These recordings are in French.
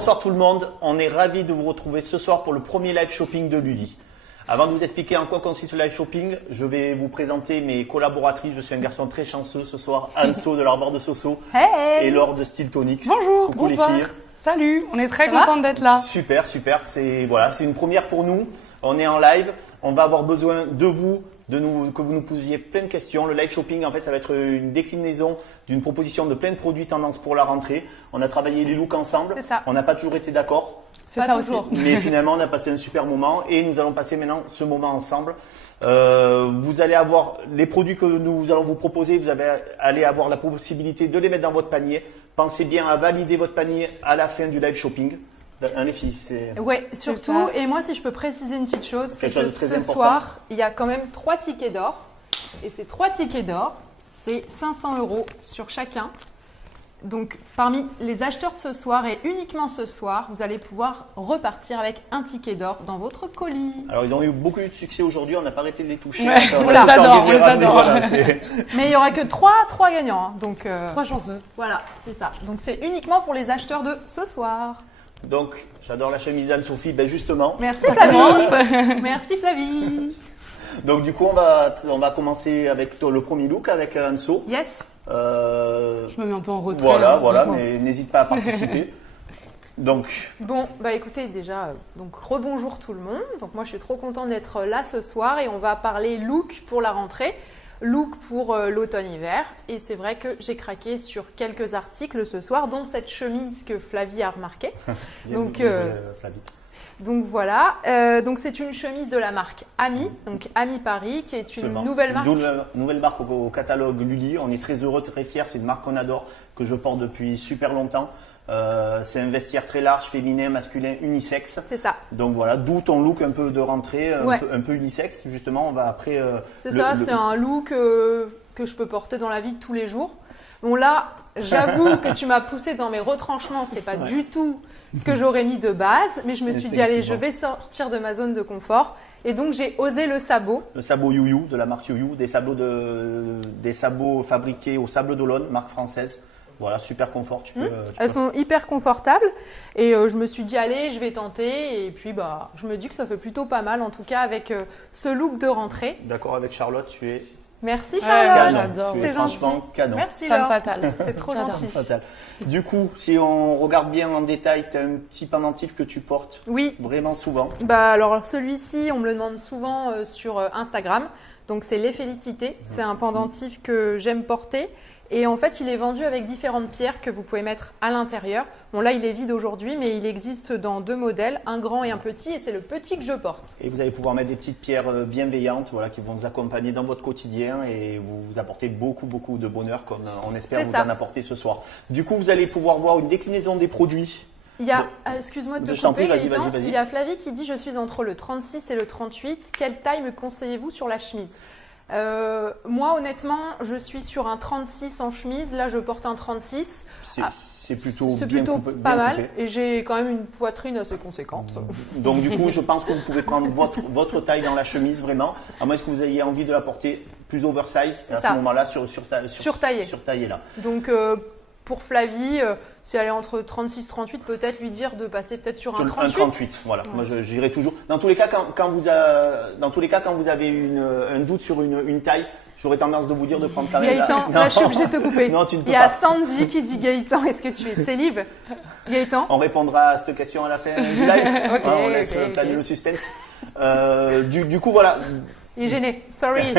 bonsoir tout le monde. On est ravis de vous retrouver ce soir pour le premier live shopping de Lully. Avant de vous expliquer en quoi consiste le live shopping, je vais vous présenter mes collaboratrices. Je suis un garçon très chanceux ce soir, Anso de l'Arbor de Soso et Laure de Style Tonic. Bonjour, coucou bonsoir. les filles. Salut, on est très contente d'être là. Super, super. C'est une première pour nous. On est en live. On va avoir besoin de vous, que vous nous posiez plein de questions. Le live shopping, en fait, ça va être une déclinaison d'une proposition de plein de produits tendance pour la rentrée. On a travaillé les looks ensemble. C'est ça. On n'a pas toujours été d'accord. C'est ça aussi. Mais finalement, on a passé un super moment et nous allons passer maintenant ce moment ensemble. Vous allez avoir les produits que nous allons vous proposer. Vous allez avoir la possibilité de les mettre dans votre panier. Pensez bien à valider votre panier à la fin du live shopping. Hein, les filles, ouais, surtout. Et moi, si je peux préciser une petite chose, c'est que ce important. soir, il y a quand même 3 tickets d'or. Et ces 3 tickets d'or, c'est 500 € sur chacun. Donc, parmi les acheteurs de ce soir et uniquement ce soir, vous allez pouvoir repartir avec un ticket d'or dans votre colis. Alors, ils ont eu beaucoup de succès aujourd'hui. On n'a pas arrêté de les toucher. Ouais, on les adore. Voilà, mais il n'y aura que 3 gagnants. Hein, donc, 3 chanceux. Voilà, c'est ça. Donc, c'est uniquement pour les acheteurs de ce soir. Donc, j'adore la chemise d'Anne-Sophie. Ben justement. Merci Flavie. Merci Flavie. Donc, du coup, on va commencer avec le premier look avec Anso. Yes. Je me mets un peu en retrait. Voilà, mais n'hésite pas à participer. Donc. Bon, bah écoutez, déjà, donc rebonjour tout le monde. Donc moi, je suis trop contente d'être là ce soir et on va parler look pour la rentrée, look pour l'automne-hiver. Et c'est vrai que j'ai craqué sur quelques articles ce soir, dont cette chemise que Flavie a remarquée. Donc voilà, donc c'est une chemise de la marque Ami, donc Ami Paris, qui est une nouvelle marque. Nouvelle marque au catalogue Lully. On est très heureux, très fiers. C'est une marque qu'on adore, que je porte depuis super longtemps. C'est un vestiaire très large, féminin, masculin, unisexe. C'est ça. Donc voilà, d'où ton look un peu de rentrée, ouais. un peu unisexe. Justement, on va après. C'est c'est un look que je peux porter dans la vie de tous les jours. Bon là, j'avoue que tu m'as poussé dans mes retranchements, c'est pas du tout ce que j'aurais mis de base, mais je me suis dit allez, je vais sortir de ma zone de confort et donc j'ai osé le sabot. Le sabot You de la marque You, des sabots fabriqués au Sable d'Olonne, marque française. Voilà, super confort. Elles sont hyper confortables et je me suis dit allez, je vais tenter et puis bah je me dis que ça fait plutôt pas mal en tout cas avec ce look de rentrée. D'accord avec Charlotte, tu es. Merci Charlotte, j'adore. C'est franchement canon. Merci Femme Laure. fatale. C'est trop gentil. Fatal. Du coup, si on regarde bien en détail, tu as un petit pendentif que tu portes oui. Vraiment souvent. Bah alors celui-ci, on me le demande souvent sur Instagram. Donc c'est Les Félicités. C'est un pendentif que j'aime porter. Et en fait, il est vendu avec différentes pierres que vous pouvez mettre à l'intérieur. Bon là, il est vide aujourd'hui, mais il existe dans 2 modèles, un grand et un petit. Et c'est le petit que je porte. Et vous allez pouvoir mettre des petites pierres bienveillantes qui vont vous accompagner dans votre quotidien et vous apporter beaucoup, beaucoup de bonheur comme on espère vous en apporter ce soir. Du coup, vous allez pouvoir voir une déclinaison des produits. Il y a, excuse-moi de te couper, vas-y. Il y a Flavie qui dit « Je suis entre le 36 et le 38. Quelle taille me conseillez-vous sur la chemise ?» Moi, honnêtement, je suis sur un 36 en chemise. Là, je porte un 36. C'est plutôt pas mal. Et j'ai quand même une poitrine assez conséquente. Donc, du coup, je pense que vous pouvez prendre votre taille dans la chemise, vraiment. À moins que vous ayez envie de la porter plus oversize. Et à ce moment-là, surtaillée là. Donc, pour Flavie, si elle est entre 36 et 38, peut-être lui dire de passer peut-être sur un 38. Un 38, voilà. Ouais. Moi, j'irai toujours. Dans tous les cas, quand vous avez un doute sur une taille, j'aurais tendance de vous dire de prendre quand même. Gaëtan, là, je suis obligée de te couper. Non, tu ne peux pas. Il y a Sandy qui dit Gaëtan, est-ce que tu es célib? Gaëtan? On répondra à cette question à la fin du live. Okay, on laisse planer le suspense. Du coup, voilà. Il est gêné, sorry.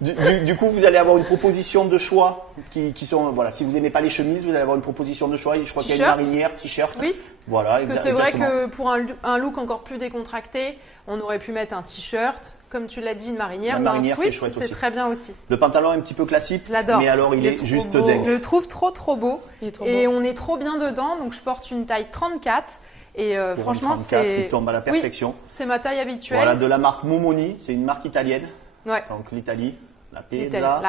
Du coup, vous allez avoir une proposition de choix qui sont, voilà, si vous n'aimez pas les chemises, vous allez avoir une proposition de choix. Je crois qu'il y a une marinière, t-shirt. Sweat. Voilà, parce que c'est vrai que pour un look encore plus décontracté, on aurait pu mettre un t-shirt, comme tu l'as dit, une marinière, mais un sweat, c'est très bien aussi. Le pantalon est un petit peu classique, je l'adore. Mais alors il est juste dingue. Je le trouve trop beau. Et on est trop bien dedans, donc je porte une taille 34. Et franchement, il tombe à la perfection. Oui, c'est ma taille habituelle. Voilà, de la marque Momoni, c'est une marque italienne. Ouais. Donc l'Italie, la pizza,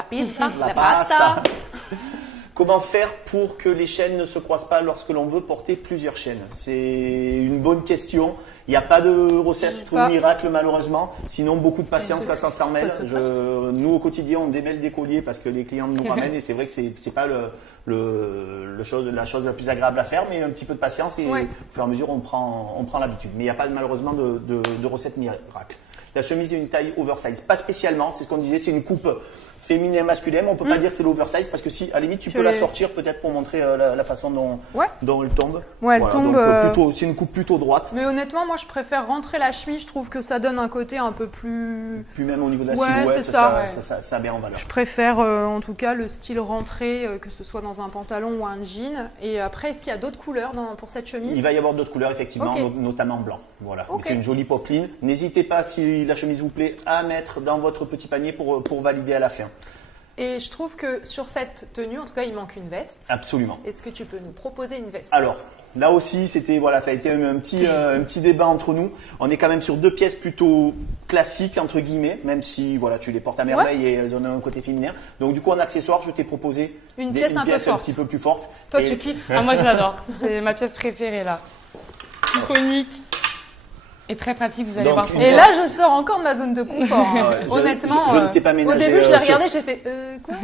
la pasta. Comment faire pour que les chaînes ne se croisent pas lorsque l'on veut porter plusieurs chaînes? C'est une bonne question. Il n'y a pas de recette miracle malheureusement. Sinon, beaucoup de patience quand ça s'en mêle. Nous, au quotidien, on démêle des colliers parce que les clients nous ramènent et c'est vrai que c'est pas la chose la plus agréable à faire, mais un petit peu de patience et au fur et à mesure, on prend l'habitude. Mais il n'y a pas malheureusement de recette miracle. La chemise est une taille oversize, pas spécialement. C'est ce qu'on disait, c'est une coupe féminin masculin. On peut pas dire c'est l'oversize parce que si, à la limite, tu peux la sortir peut-être pour montrer la façon dont elle tombe. Ouais, elle tombe. Donc, c'est une coupe plutôt droite. Mais honnêtement, moi, je préfère rentrer la chemise. Je trouve que ça donne un côté un peu plus. Puis même au niveau de la silhouette, ça met en valeur. Je préfère en tout cas le style rentré, que ce soit dans un pantalon ou un jean. Et après, est-ce qu'il y a d'autres couleurs pour cette chemise? Il va y avoir d'autres couleurs effectivement, notamment blanc. Voilà. C'est une jolie popeline. N'hésitez pas, si la chemise vous plaît, à mettre dans votre petit panier pour valider à la fin. Et je trouve que sur cette tenue, en tout cas, il manque une veste. Absolument. Est-ce que tu peux nous proposer une veste? Alors, là aussi, ça a été un petit débat entre nous. On est quand même sur deux pièces plutôt classiques, entre guillemets, même si tu les portes à merveille et elles ont un côté féminin. Donc, du coup, en accessoire, je t'ai proposé une pièce un petit peu plus forte. Toi, tu kiffes? Moi, je l'adore. C'est ma pièce préférée, là. Iconique. Et très pratique, vous allez voir. Et là, je sors encore de ma zone de confort. Honnêtement, je ne t'ai pas ménagé. Au début, je l'ai regardé, j'ai fait quoi?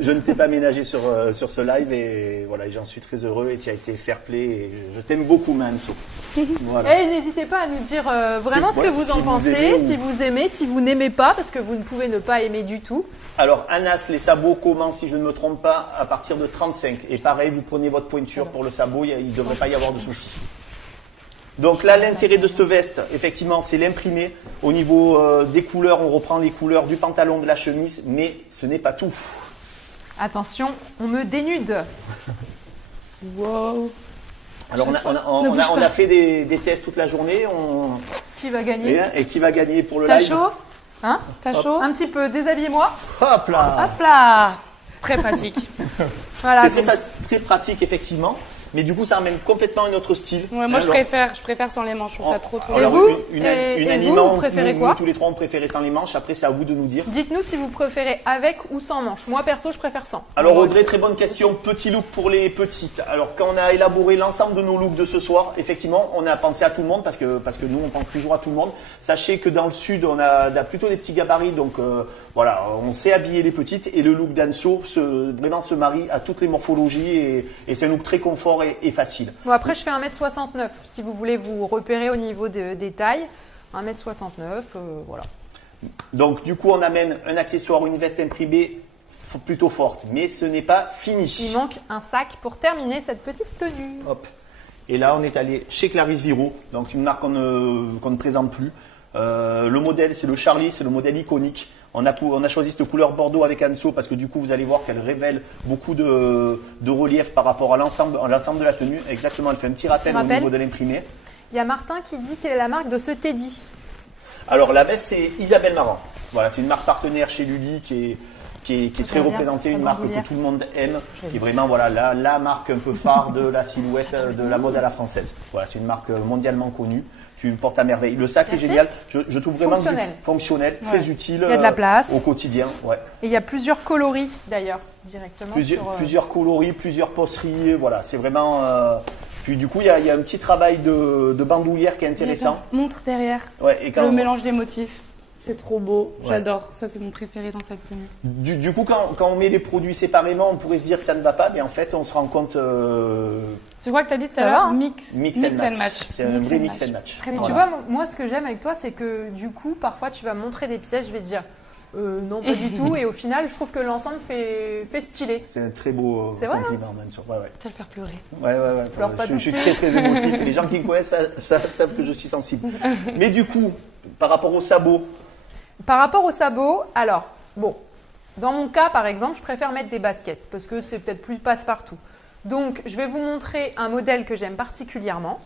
Je ne t'ai pas ménagé sur ce live et voilà, j'en suis très heureux et tu as été fair play et je t'aime beaucoup, Manso. Voilà. Et n'hésitez pas à nous dire vraiment ce que vous en pensez, si vous aimez, si vous n'aimez pas, parce que vous ne pouvez ne pas aimer du tout. Alors, Anas, les sabots commencent, si je ne me trompe pas, à partir de 35. Et pareil, vous prenez votre pointure pour le sabot, il ne devrait pas y avoir de soucis. Donc là, l'intérêt de cette veste, effectivement, c'est l'imprimer. Au niveau des couleurs, on reprend les couleurs du pantalon, de la chemise, mais ce n'est pas tout. Attention, on me dénude. Wow. Alors, on a fait des tests toute la journée. Qui va gagner? Et qui va gagner pour le live? T'as chaud? Hein? T'as chaud? Un petit peu, déshabillez-moi. Hop là! Hop là! Très pratique. Voilà, c'est très pratique, effectivement. Mais du coup, ça amène complètement un autre style. Ouais, moi, je préfère sans les manches. Je trouve ça trop Et alors, vous, vous préférez nous, quoi? nous, tous les trois, on préférait sans les manches. Après, c'est à vous de nous dire. Dites-nous si vous préférez avec ou sans manches. Moi, perso, je préfère sans. Alors, Audrey, très bonne question. Petit look pour les petites. Alors, quand on a élaboré l'ensemble de nos looks de ce soir, effectivement, on a pensé à tout le monde parce que nous, on pense toujours à tout le monde. Sachez que dans le sud, on a plutôt des petits gabarits. Donc, voilà, on sait habiller les petites. Et le look d'Anso vraiment se marie à toutes les morphologies. Et c'est un look très confort et facile. Bon, après, je fais 1m69. Si vous voulez vous repérer au niveau des tailles, 1m69, voilà. Donc, du coup, on amène un accessoire ou une veste imprimée plutôt forte. Mais ce n'est pas fini. Il manque un sac pour terminer cette petite tenue. Hop. Et là, on est allé chez Clarisse Viro, donc une marque qu'on ne présente plus. Le modèle, c'est le Charlie, c'est le modèle iconique. On a choisi cette couleur bordeaux avec Anso parce que du coup, vous allez voir qu'elle révèle beaucoup de relief par rapport à l'ensemble de la tenue. Exactement, elle fait un petit rappel au niveau de l'imprimé. Il y a Martin qui dit quelle est la marque de ce Teddy. Alors, la veste, c'est Isabelle Marant. Voilà, c'est une marque partenaire chez Lully qui est très représentée, une marque que tout le monde aime, qui est vraiment la marque un peu phare de la silhouette, de la mode à la française. Voilà, c'est une marque mondialement connue. Tu le portes à merveille. Le sac est génial. Je trouve vraiment fonctionnel, très utile. Il y a de la place au quotidien. Ouais. Et il y a plusieurs coloris d'ailleurs directement. Plusieurs coloris, plusieurs poceries. Voilà, c'est vraiment. Puis du coup, il y a un petit travail de bandoulière qui est intéressant. Montre derrière. Ouais, et le mélange des motifs. C'est trop beau, ouais. J'adore. Ça, c'est mon préféré dans cette tenue. Du coup, quand on met les produits séparément, on pourrait se dire que ça ne va pas, mais en fait, on se rend compte. C'est quoi que tu as dit tout à l'heure? Mix and match. C'est un vrai mix and match. Très voilà. Tu vois, moi, ce que j'aime avec toi, c'est que du coup, parfois, tu vas montrer des pièces, je vais te dire. Non, pas du tout. Et au final, je trouve que l'ensemble fait stylé. C'est un très beau compliment, Mansour. Ouais. Tu vas le faire pleurer. Ouais. Je suis très, très émotif. Les gens qui me connaissent savent que je suis sensible. Mais du coup, par rapport au sabot. Par rapport au sabot, alors, bon, dans mon cas, par exemple, je préfère mettre des baskets parce que c'est peut-être plus passe-partout. Donc, je vais vous montrer un modèle que j'aime particulièrement.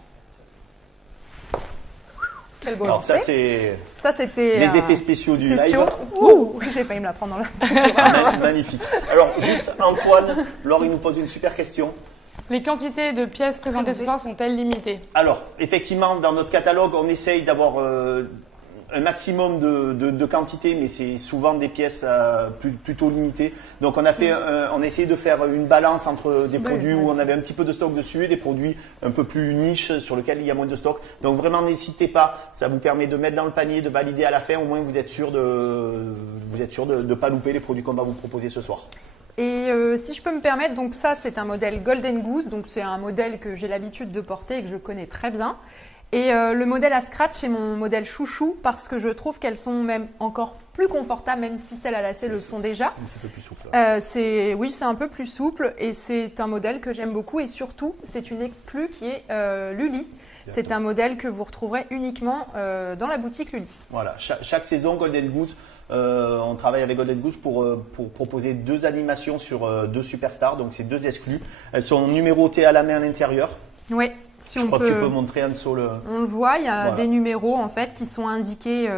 Quel beau lancer. Ça, c'était les effets spéciaux du live. Ouh, j'ai failli me la prendre dans la... Magnifique. Alors, juste Antoine, Laure, il nous pose une super question. Les quantités de pièces présentées ce soir sont-elles limitées? Alors, effectivement, dans notre catalogue, on essaye d'avoir un maximum de quantité, mais c'est souvent des pièces plutôt limitées. Donc on a essayé de faire une balance entre des produits où on avait un petit peu de stock dessus et des produits un peu plus niche sur lesquels il y a moins de stock. Donc vraiment n'hésitez pas, ça vous permet de mettre dans le panier, de valider à la fin, au moins vous êtes sûr de pas louper les produits qu'on va vous proposer ce soir. Et si je peux me permettre, donc ça c'est un modèle Golden Goose, donc c'est un modèle que j'ai l'habitude de porter et que je connais très bien. Et le modèle à scratch, c'est mon modèle chouchou parce que je trouve qu'elles sont même encore plus confortables, même si celles à lacets le sont déjà. C'est un petit peu plus souple. Oui, c'est un peu plus souple et c'est un modèle que j'aime beaucoup et surtout, c'est une exclue qui est Lully. C'est un modèle que vous retrouverez uniquement dans la boutique Lully. Voilà, chaque saison Golden Goose, on travaille avec Golden Goose pour proposer 2 animations sur 2 superstars, donc c'est 2 exclus. Elles sont numérotées à la main à l'intérieur. Oui. Si je crois que tu peux montrer Anso le. On le voit, il y a des numéros en fait qui sont indiqués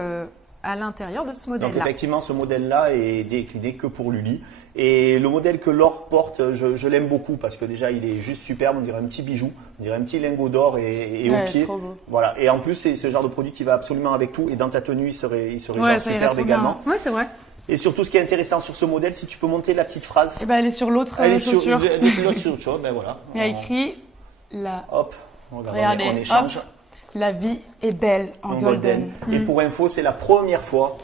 à l'intérieur de ce modèle-là. Donc effectivement, ce modèle-là est décliné que pour Lully. Et le modèle que Laure porte, je l'aime beaucoup parce que déjà il est juste superbe, on dirait un petit bijou, on dirait un petit lingot d'or et au pied. Trop beau. Voilà. Et en plus, c'est ce genre de produit qui va absolument avec tout. Et dans ta tenue, il serait genre superbe également. Oui, c'est vrai. Et surtout, ce qui est intéressant sur ce modèle, si tu peux monter la petite phrase. Et ben, elle est sur l'autre chaussure. L'autre chaussure, ben voilà. Il y a écrit la. Hop. Regardez, on échange. Hop, la vie est belle en golden. Et pour info, c'est la première fois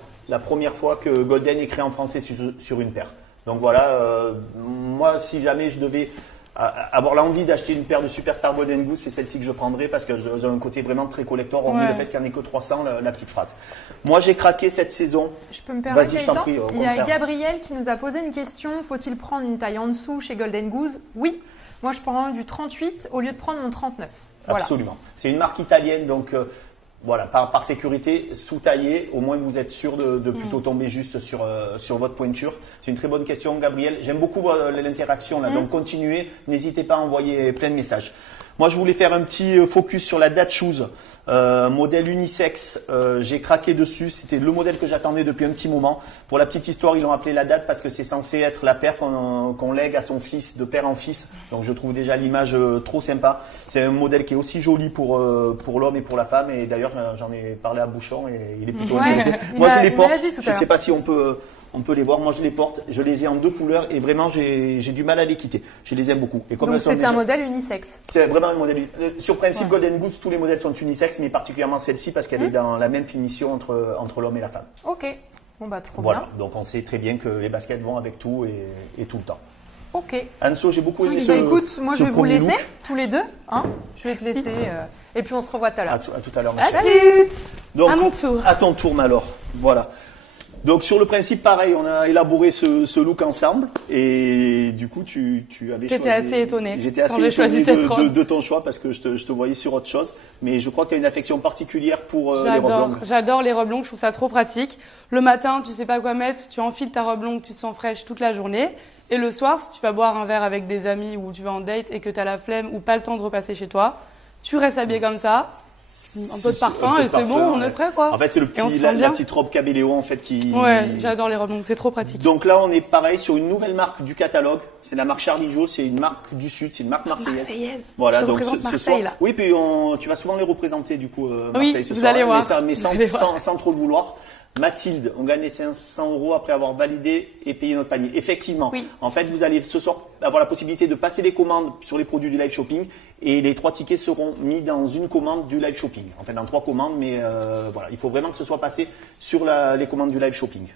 que Golden est créé en français sur une paire. Donc voilà, moi si jamais je devais avoir l'envie d'acheter une paire de Superstar Golden Goose, c'est celle-ci que je prendrais parce qu'elles ont un côté vraiment très collector, hormis le fait qu'il n'y en ait que 300, la petite phrase. Moi j'ai craqué cette saison. Je peux me permettre, vas-y, je t'en prie. Il y a Gabriel qui nous a posé une question, faut-il prendre une taille en dessous chez Golden Goose? Oui, moi je prends du 38 au lieu de prendre mon 39. Voilà. Absolument. C'est une marque italienne, donc voilà, par sécurité, sous-taillé, au moins vous êtes sûr de plutôt tomber juste sur votre pointure. C'est une très bonne question, Gabriel. J'aime beaucoup l'interaction là, donc continuez, n'hésitez pas à envoyer plein de messages. Moi, je voulais faire un petit focus sur la Dad Shoes, modèle unisexe. J'ai craqué dessus. C'était le modèle que j'attendais depuis un petit moment. Pour la petite histoire, ils l'ont appelé la Dad parce que c'est censé être la paire qu'on lègue à son fils, de père en fils. Donc, je trouve déjà l'image trop sympa. C'est un modèle qui est aussi joli pour l'homme et pour la femme. Et d'ailleurs, j'en ai parlé à Bouchon et il est plutôt intéressé. Moi, je les porte. Je ne sais pas si on peut les voir. Moi, je les porte. Je les ai en 2 couleurs et vraiment, j'ai du mal à les quitter. Je les aime beaucoup. Et comme donc, c'est un modèle unisexe. C'est vraiment un modèle. Sur principe, Golden Goose, tous les modèles sont unisexes, mais particulièrement celle-ci parce qu'elle est dans la même finition entre l'homme et la femme. Ok. Bon, bah, trop voilà. bien. Donc, on sait très bien que les baskets vont avec tout et tout le temps. Ok. Anso, j'ai beaucoup aimé écoute, moi, je vais vous laisser look. tous les deux. Hein, je vais te laisser. Et puis, on se revoit tout à l'heure. À tout à l'heure, ma À chère. toutes. À mon tour. À ton tour, Malor. Voilà. Donc sur le principe, pareil, on a élaboré ce look ensemble et du coup, tu avais choisi. J'étais assez étonnée. J'étais assez étonnée de ton choix parce que je te voyais sur autre chose. Mais je crois que tu as une affection particulière pour les robes longues. J'adore les robes longues, je trouve ça trop pratique. Le matin, tu sais pas quoi mettre, tu enfiles ta robe longue, tu te sens fraîche toute la journée. Et le soir, si tu vas boire un verre avec des amis ou tu vas en date et que tu as la flemme ou pas le temps de repasser chez toi, tu restes habillé comme ça. Un peu de parfum et c'est bon, on est prêt quoi. En fait, c'est la petite robe caméléon en fait qui. Ouais, j'adore les robes longues, c'est trop pratique. Donc là, on est pareil sur une nouvelle marque du catalogue. C'est la marque Charlie Jo, c'est une marque du Sud, c'est une marque marseillaise. Voilà, je donc représente ce Marseille, soir. là. Oui, puis tu vas souvent les représenter du coup Marseille oui, ce vous soir. Allez voir. Mais sans trop le vouloir. Mathilde, on gagne 500 € après avoir validé et payé notre panier. Effectivement, en fait, vous allez ce soir avoir la possibilité de passer les commandes sur les produits du live shopping et les 3 tickets seront mis dans une commande du live shopping. En fait, dans 3 commandes, mais voilà, il faut vraiment que ce soit passé sur les commandes du live shopping.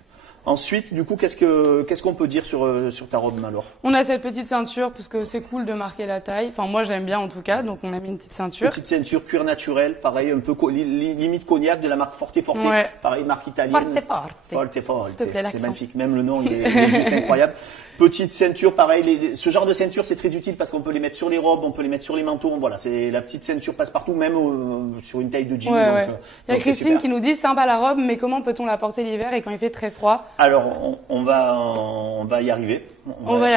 Ensuite, du coup, qu'est-ce qu'on peut dire sur ta robe, Malor? On a cette petite ceinture parce que c'est cool de marquer la taille. Enfin, moi, j'aime bien en tout cas, donc on a mis une petite ceinture. Petite ceinture cuir naturel, pareil, un peu limite cognac de la marque Forte. Ouais. Pareil, marque italienne. Forte. Forte. S'il te plaît, l'accent. C'est magnifique, même le nom, il est juste incroyable. Petite ceinture, pareil, ce genre de ceinture, c'est très utile parce qu'on peut les mettre sur les robes, on peut les mettre sur les manteaux. Voilà, c'est la petite ceinture passe partout, même sur une taille de jean. Ouais. Il y a Christine qui nous dit sympa la robe, mais comment peut-on la porter l'hiver et quand il fait très froid? Alors, on va y arriver. On va y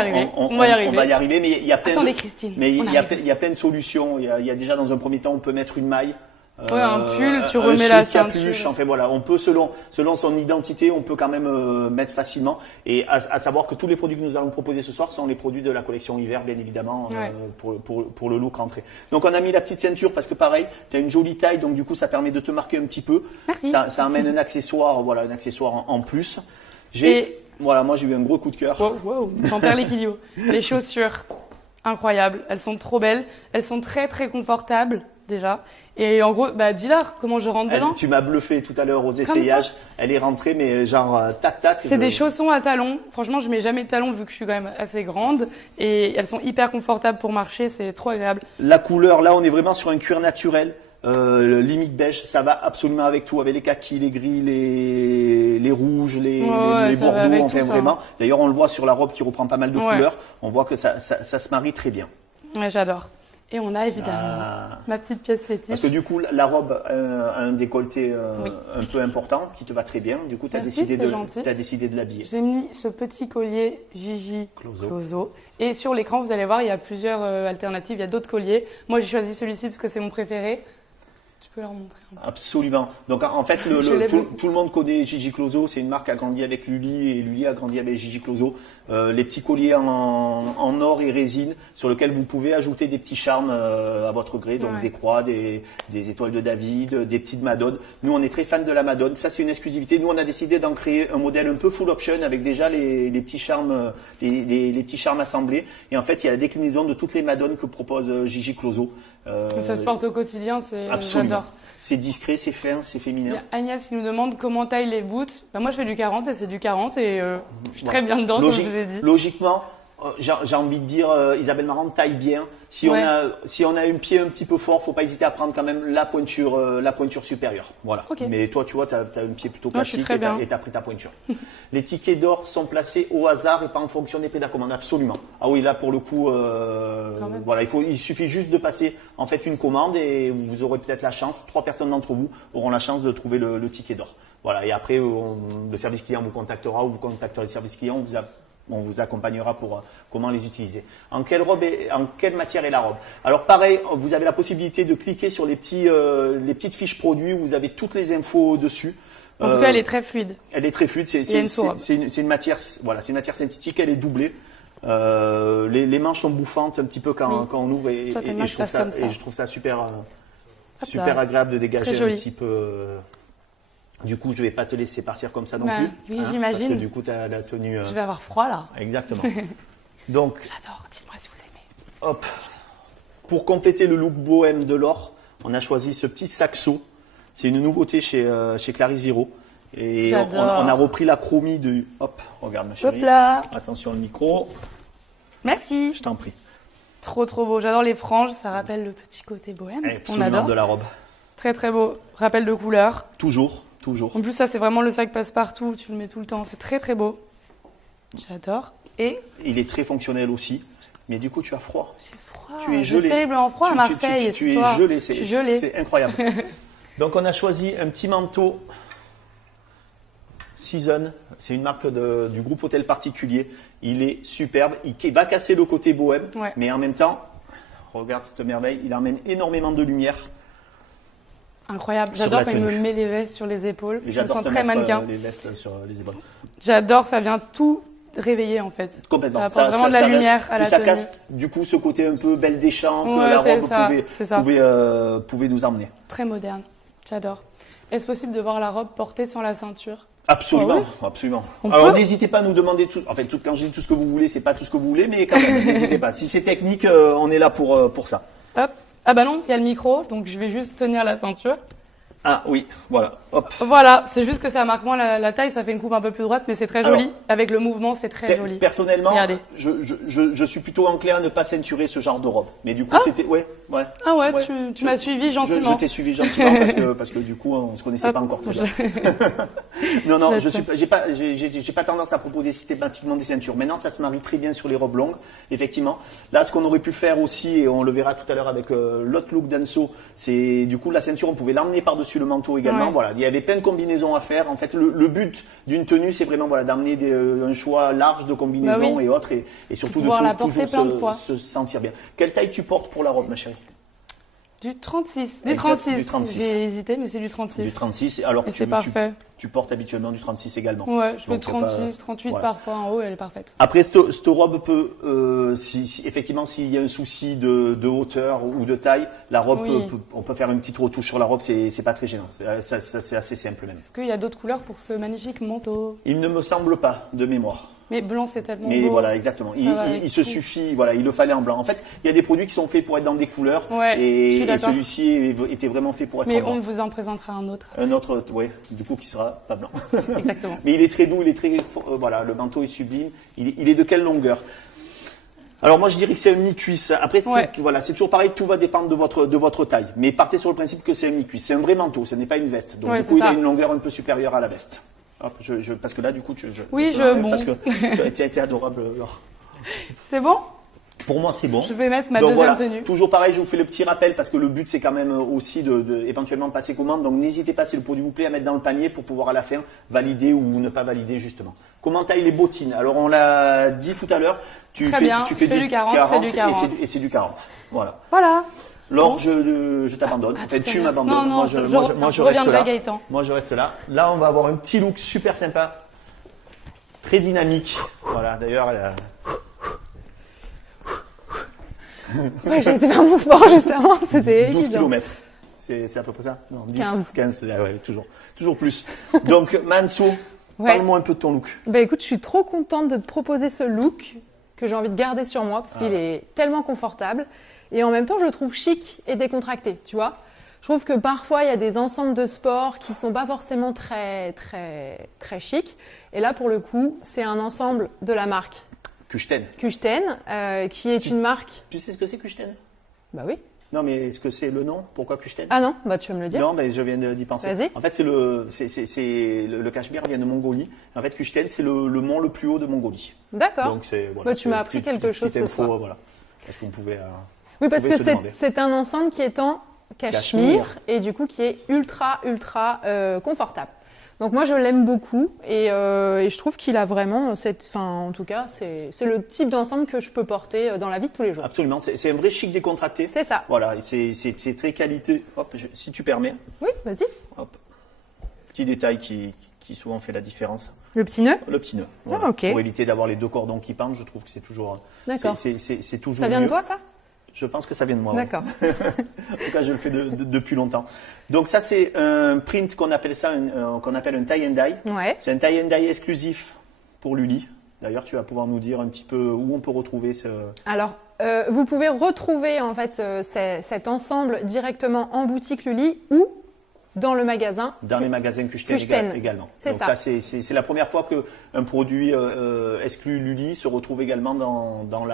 arriver, mais il y a plein Attendez, Christine. Mais il y a plein de solutions. Il y a déjà dans un premier temps, on peut mettre une maille. Ouais, un pull, tu un remets la sweat ceinture. capuche, enfin voilà, on peut selon son identité, on peut quand même mettre facilement. Et à savoir que tous les produits que nous allons proposer ce soir sont les produits de la collection hiver, bien évidemment, Ouais. pour le look rentrée. Donc on a mis la petite ceinture parce que pareil, tu as une jolie taille, donc du coup ça permet de te marquer un petit peu. Merci. Ça amène un accessoire, voilà, un accessoire en plus. Et- Voilà, moi j'ai eu un gros coup de cœur. Wow, j'en perds l'équilibre. Les chaussures, incroyables. Elles sont trop belles. Elles sont très très confortables déjà. Et en gros, dis-leur comment je rentre dedans. Tu m'as bluffé tout à l'heure aux essayages. Elle est rentrée, mais genre tac tac. C'est des chaussons à talons. Franchement, je mets jamais de talons vu que je suis quand même assez grande. Et elles sont hyper confortables pour marcher. C'est trop agréable. La couleur, là, on est vraiment sur un cuir naturel. Limite beige, ça va absolument avec tout, avec les kakis, les gris, les rouges, les ça va bordeaux, avec enfin tout ça. vraiment. D'ailleurs, on le voit sur la robe qui reprend pas mal de Ouais. couleurs. On voit que ça se marie très bien. Ouais, j'adore. Et on a évidemment Ah. ma petite pièce fétiche. Parce que du coup, la robe a un décolleté Oui. un peu important qui te va très bien. Du coup, tu as Merci, décidé, c'est gentil. t'as décidé de l'habiller. J'ai mis ce petit collier Gigi Clozo. Clozo. Et sur l'écran, vous allez voir, il y a plusieurs alternatives. Il y a d'autres colliers. Moi, j'ai choisi celui-ci parce que c'est mon préféré. Tu peux leur montrer un peu. Absolument. Donc en fait, Je l'aime beaucoup. tout le monde connaît Gigi Clozo. C'est une marque qui a grandi avec Lully et Lully a grandi avec Gigi Clozo. Les petits colliers en or et résine sur lesquels vous pouvez ajouter des petits charmes à votre gré, donc Ouais. des croix, des étoiles de David, des petites Madones. Nous, on est très fans de la Madone. Ça, c'est une exclusivité. Nous, on a décidé d'en créer un modèle un peu full option avec déjà les petits charmes, les petits charmes assemblés. Et en fait, il y a la déclinaison de toutes les Madones que propose Gigi Clozo. Ça se porte au quotidien, c'est Absolument. j'adore. C'est discret, c'est fin, c'est Il y féminin. a Agnès qui nous demande comment taille les boots. Moi, je fais du 40 et c'est du 40 et je suis très Voilà. bien dedans, comme je vous ai dit. Logiquement, j'ai envie de dire, Isabelle Marant taille bien. Si Ouais. on a un pied un petit peu fort, faut pas hésiter à prendre quand même la pointure supérieure. Voilà. Ok. Mais toi, tu vois, tu as un pied plutôt Moi, je suis classique très bien. et tu as pris ta pointure. Les tickets d'or sont placés au hasard et pas en fonction des prix de la commande, absolument. Ah oui, là pour le coup, Quand même. voilà, il suffit juste de passer en fait une commande et vous aurez peut-être la chance, 3 personnes d'entre vous auront la chance de trouver le ticket d'or. Voilà, et après le service client vous contactera ou vous contacterez le service client, on vous accompagnera pour comment les utiliser. En quelle matière est la robe? Alors pareil, vous avez la possibilité de cliquer sur les petites fiches produits où vous avez toutes les infos dessus. En tout cas, elle est très fluide. Elle est très fluide. Il y a une sourate. C'est une matière, voilà, c'est une matière synthétique. Elle est doublée. Les manches sont bouffantes un petit peu quand Oui. on ouvre et Certaines manches passent comme ça. je trouve ça super là. agréable de dégager Très un joli. petit peu. Du coup, je vais pas te laisser partir comme ça non Bah, plus. oui, parce j'imagine. que du coup, tu as la tenue. Je vais avoir froid là. Exactement. Donc, J'adore. Dites-moi si vous aimez. hop. Pour compléter le look bohème de l'or, on a choisi ce petit saxo. C'est une nouveauté chez Clarisse Viro. Et on J'adore. a repris la chromie de. Hop, regarde ma chérie. Hop là. Attention le micro, Merci. je t'en prie. Trop trop beau. J'adore les franges. Ça rappelle le petit côté bohème. On Absolument adore. de la robe. Très très beau. Rappel de couleur. Toujours. En plus, ça c'est vraiment le sac passe-partout. Tu le mets tout le temps. C'est très très beau. J'adore. Et Il est très fonctionnel aussi. Mais du coup, tu as froid. j'ai froid. Tu es J'ai gelé. terriblement froid à Marseille. Tu ce es soir. gelé. Je suis gelée. C'est incroyable. Donc, on a choisi un petit manteau Season. C'est une marque du groupe Hôtel Particulier. Il est superbe. Il va casser le côté bohème. Ouais. Mais en même temps, regarde cette merveille. Il emmène énormément de lumière. Incroyable. Sur J'adore la quand il me tenue. met les vestes sur les épaules. Et Je me j'adore sens te très mettre mannequin. les vestes sur les épaules. J'adore. Ça vient tout réveiller en fait. Complètement. Ça apporte vraiment de la lumière à puis la ça tenue. casse du coup ce côté un peu belle des champs que Ouais, la c'est robe ça, c'est ça. pouvait nous emmener. Très moderne. J'adore. Est-ce possible de voir la robe portée sans la ceinture? Absolument, Ah oui. absolument. On Alors peut n'hésitez pas à nous demander tout. En fait, quand je dis tout ce que vous voulez, c'est pas tout ce que vous voulez, mais quand même, n'hésitez pas. Si c'est technique, on est là pour ça. Hop. Ah bah non, il y a le micro, donc je vais juste tenir la ceinture. Ah oui, voilà. Hop. Voilà, c'est juste que ça marque moins la taille, ça fait une coupe un peu plus droite, mais c'est très joli. Alors, Avec le mouvement, c'est très joli. Personnellement, Regardez. je suis plutôt enclin à ne pas ceinturer ce genre de robe. Mais du coup, c'était ouais. Ah ouais, Ouais. tu m'as suivi gentiment. Je t'ai suivi gentiment parce que du coup, on se connaissait pas encore. Très bien. Non, j'ai pas tendance à proposer systématiquement des ceintures. Maintenant, ça se marie très bien sur les robes longues, effectivement. Là, ce qu'on aurait pu faire aussi, et on le verra tout à l'heure avec l'autre look d'Anso, c'est du coup la ceinture, on pouvait l'emmener par-dessus le manteau également. Ouais. Voilà, il y avait plein de combinaisons à faire. En fait, le but d'une tenue, c'est vraiment voilà d'amener un choix large de combinaisons Bah oui. et autres, et surtout de Pouvoir la porter toujours plein de fois. se sentir bien. Quelle taille tu portes pour la robe, ma chérie? Du 36. Du Exact, 36. du 36. J'ai hésité, mais c'est du 36. Du 36, alors Et que c'est parfait. tu portes habituellement du 36 également. Ouais, je fais Donc, 36, 38 voilà. parfois en haut, elle est parfaite. Après, cette robe peut, effectivement, s'il y a un souci de hauteur ou de taille, la robe, Oui. on peut faire une petite retouche sur la robe, c'est pas très gênant. C'est assez simple même. Est-ce qu'il y a d'autres couleurs pour ce magnifique manteau? Il ne me semble pas, de mémoire. Mais blanc, c'est tellement Mais beau. voilà, exactement. Ça va avec Il se tout. suffit, voilà, il le fallait en blanc. En fait, il y a des produits qui sont faits pour être dans des couleurs. Ouais, je suis et d'accord. celui-ci était vraiment fait pour être Mais en blanc. on vous en présentera un autre. Un autre, ouais, du coup, qui sera pas blanc. Exactement. Mais il est très doux, il est très, voilà, le manteau est sublime. Il est de quelle longueur? Alors moi je dirais que c'est un mi-cuisse. Après Ouais. voilà, c'est toujours pareil, tout va dépendre de votre taille. Mais partez sur le principe que c'est un mi-cuisse. C'est un vrai manteau, ce n'est pas une veste. Donc Ouais, du c'est coup il a ça. une longueur un peu supérieure à la veste. Hop, parce que là du coup Oui, te l'enlève bon. parce que tu as été adorable, Laure. C'est bon? Pour moi c'est bon. Je vais mettre ma Donc deuxième voilà, tenue. toujours pareil, je vous fais le petit rappel parce que le but c'est quand même aussi de éventuellement passer commande. Donc n'hésitez pas si le produit vous plaît à mettre dans le panier pour pouvoir à la fin valider ou ne pas valider justement. Comment taille les bottines? Alors on l'a dit tout à l'heure, tu Très fais, bien, tu fais je fais du du 40, c'est du 40. et c'est du 40. Voilà. Voilà. Laure, je t'abandonne. À En fait, tout à tu l'heure. m'abandonnes. Non, non, moi, je reste reviendrai, là. Gaëtan. Moi, je reste là. Là, on va avoir un petit look super sympa, très dynamique. Voilà. D'ailleurs, elle a... Ouais, j'ai été faire mon sport juste avant, c'était 12 évident. km. C'est à peu près ça? Non, 10, 15. 15, ouais, toujours plus. Donc, Manso, Ouais. parle-moi un peu de ton look. Bah écoute, je suis trop contente de te proposer ce look que j'ai envie de garder sur moi parce qu'il est tellement confortable et en même temps je le trouve chic et décontracté, tu vois. Je trouve que parfois il y a des ensembles de sport qui sont pas forcément très chic et là pour le coup c'est un ensemble de la marque Kuchten. Kuchten qui est une marque. Tu sais ce que c'est Kuchten? Bah oui. Non, mais est-ce que c'est le nom? Pourquoi Kuchten? Ah non, bah tu vas me le dire. Non, mais je viens d'y penser. Vas-y. En fait, le Cachemire vient de Mongolie. En fait, Kuchten, c'est le mont le plus haut de Mongolie. D'accord. Donc, c'est, voilà, Bah, tu c'est m'as une appris petite- quelque petite chose ce info, soir. Voilà. Est-ce qu'on pouvait... Oui, parce pouvait que se demander. c'est un ensemble qui est en cachemire et du coup qui est ultra confortable. Donc moi je l'aime beaucoup et je trouve qu'il a vraiment en tout cas c'est le type d'ensemble que je peux porter dans la vie de tous les jours. Absolument, c'est un vrai chic décontracté. C'est ça. Voilà, et c'est très qualité. Hop, si tu permets, Oui, vas-y. hop. Petit détail qui souvent fait la différence. Le petit nœud. Le petit nœud. Ah, ok. Pour éviter d'avoir les deux cordons qui pendent, je trouve que c'est toujours... D'accord. C'est toujours Ça vient de mieux. toi ça? Je pense que ça vient de moi. ouais. D'accord. En tout cas, je le fais depuis longtemps. Donc ça, c'est un print qu'on appelle un tie and dye. Ouais. C'est un tie and dye exclusif pour Lully. D'ailleurs, tu vas pouvoir nous dire un petit peu où on peut retrouver ce... Alors vous pouvez retrouver en fait cet ensemble directement en boutique Lully ou dans le magasin. Dans les magasins Kuchten Kuchten. également. C'est Donc ça. c'est la première fois qu'un produit exclu Lully se retrouve également dans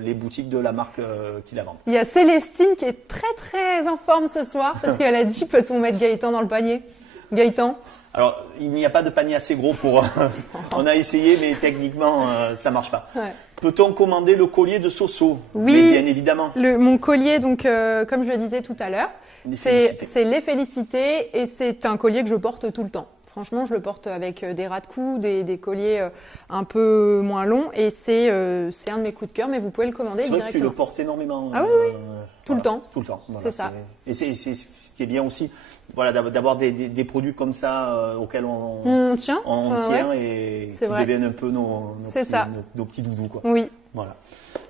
les boutiques de la marque qui la vendent. Il y a Célestine qui est très en forme ce soir parce qu'elle a dit peut-on mettre Gaëtan dans le panier? Gaëtan? Alors, il n'y a pas de panier assez gros pour... on a essayé, mais techniquement, ça marche pas. Ouais. Peut-on commander le collier de Soso? Oui. Mais bien évidemment. Mon collier, donc, comme je le disais tout à l'heure, Les félicités. c'est les félicités et c'est un collier que je porte tout le temps. Franchement, je le porte avec des ras de cou, des colliers un peu moins longs et c'est un de mes coups de cœur, mais vous pouvez le commander C'est vrai que tu directement. le portes énormément. Ah oui, oui. Tout le temps. Tout le temps. Voilà, C'est ça. Et c'est ce qui est bien aussi, voilà, d'avoir des produits comme ça auxquels on On tient. on Enfin, tient ouais. et C'est qui vrai. deviennent un peu nos C'est petits, ça. nos petits doudous, quoi. Oui. Voilà.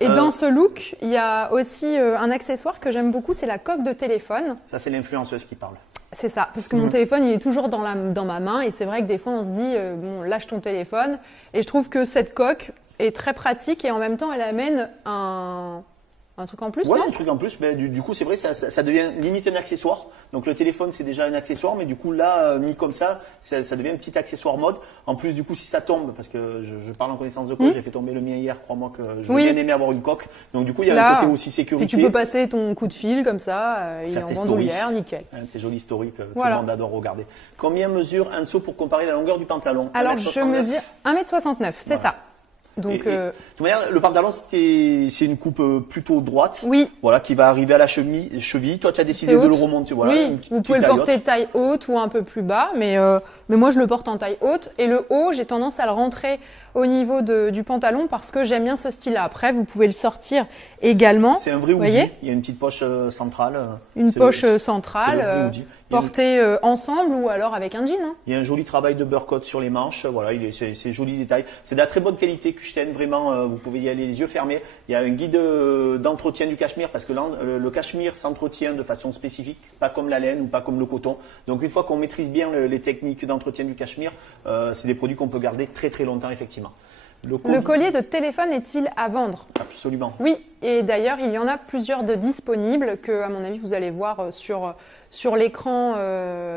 Et dans ce look, il y a aussi un accessoire que j'aime beaucoup, c'est la coque de téléphone. Ça, c'est l'influenceuse qui parle. C'est ça, parce que mon téléphone, il est toujours dans ma main et c'est vrai que des fois, on se dit, bon, lâche ton téléphone. Et je trouve que cette coque est très pratique et en même temps, elle amène un truc en plus, Ouais, non? un truc en plus, mais du coup, c'est vrai, ça devient limite un accessoire. Donc, le téléphone, c'est déjà un accessoire, mais du coup, là, mis comme ça devient un petit accessoire mode. En plus, du coup, si ça tombe, parce que je parle en connaissance de cause, j'ai fait tomber le mien hier, crois-moi que j'aurais Oui. bien aimé avoir une coque. Donc, du coup, il y a Là, un côté aussi sécurité. Et tu peux passer ton coup de fil comme ça, il est Faire en tes bandoulière, nickel. Hein, c'est joli historique, tout Voilà. le monde adore regarder. Combien mesure Anso pour comparer la longueur du pantalon? Alors, 1m69? je mesure 1m69, c'est Voilà. ça. Donc, de toute manière, le pantalon, c'est une coupe plutôt droite. oui. Voilà, qui va arriver à la cheville. Toi, tu as décidé de le remonter. Voilà, oui, une petite vous pouvez le taille porter taille haute ou un peu plus bas, mais moi je le porte en taille haute. Et le haut, j'ai tendance à le rentrer au niveau du pantalon parce que j'aime bien ce style-là. Après, vous pouvez le sortir également. C'est un vrai hoodie. voyez Il y a une petite poche centrale. Une C'est poche c'est le centrale, vrai hoodie. Il y a portée ensemble ou alors avec un jean. Hein. Il y a un joli travail de beurre-cote sur les manches. Voilà, c'est joli détail. C'est de la très bonne qualité Kuchten, vraiment. Vous pouvez y aller les yeux fermés. Il y a un guide d'entretien du cachemire parce que le cachemire s'entretient de façon spécifique, pas comme la laine ou pas comme le coton. Donc une fois qu'on maîtrise bien les techniques d'entretien du cachemire, c'est des produits qu'on peut garder très très longtemps effectivement. Le collier de téléphone est-il à vendre? Absolument. Oui, et d'ailleurs, il y en a plusieurs de disponibles que, à mon avis, vous allez voir sur l'écran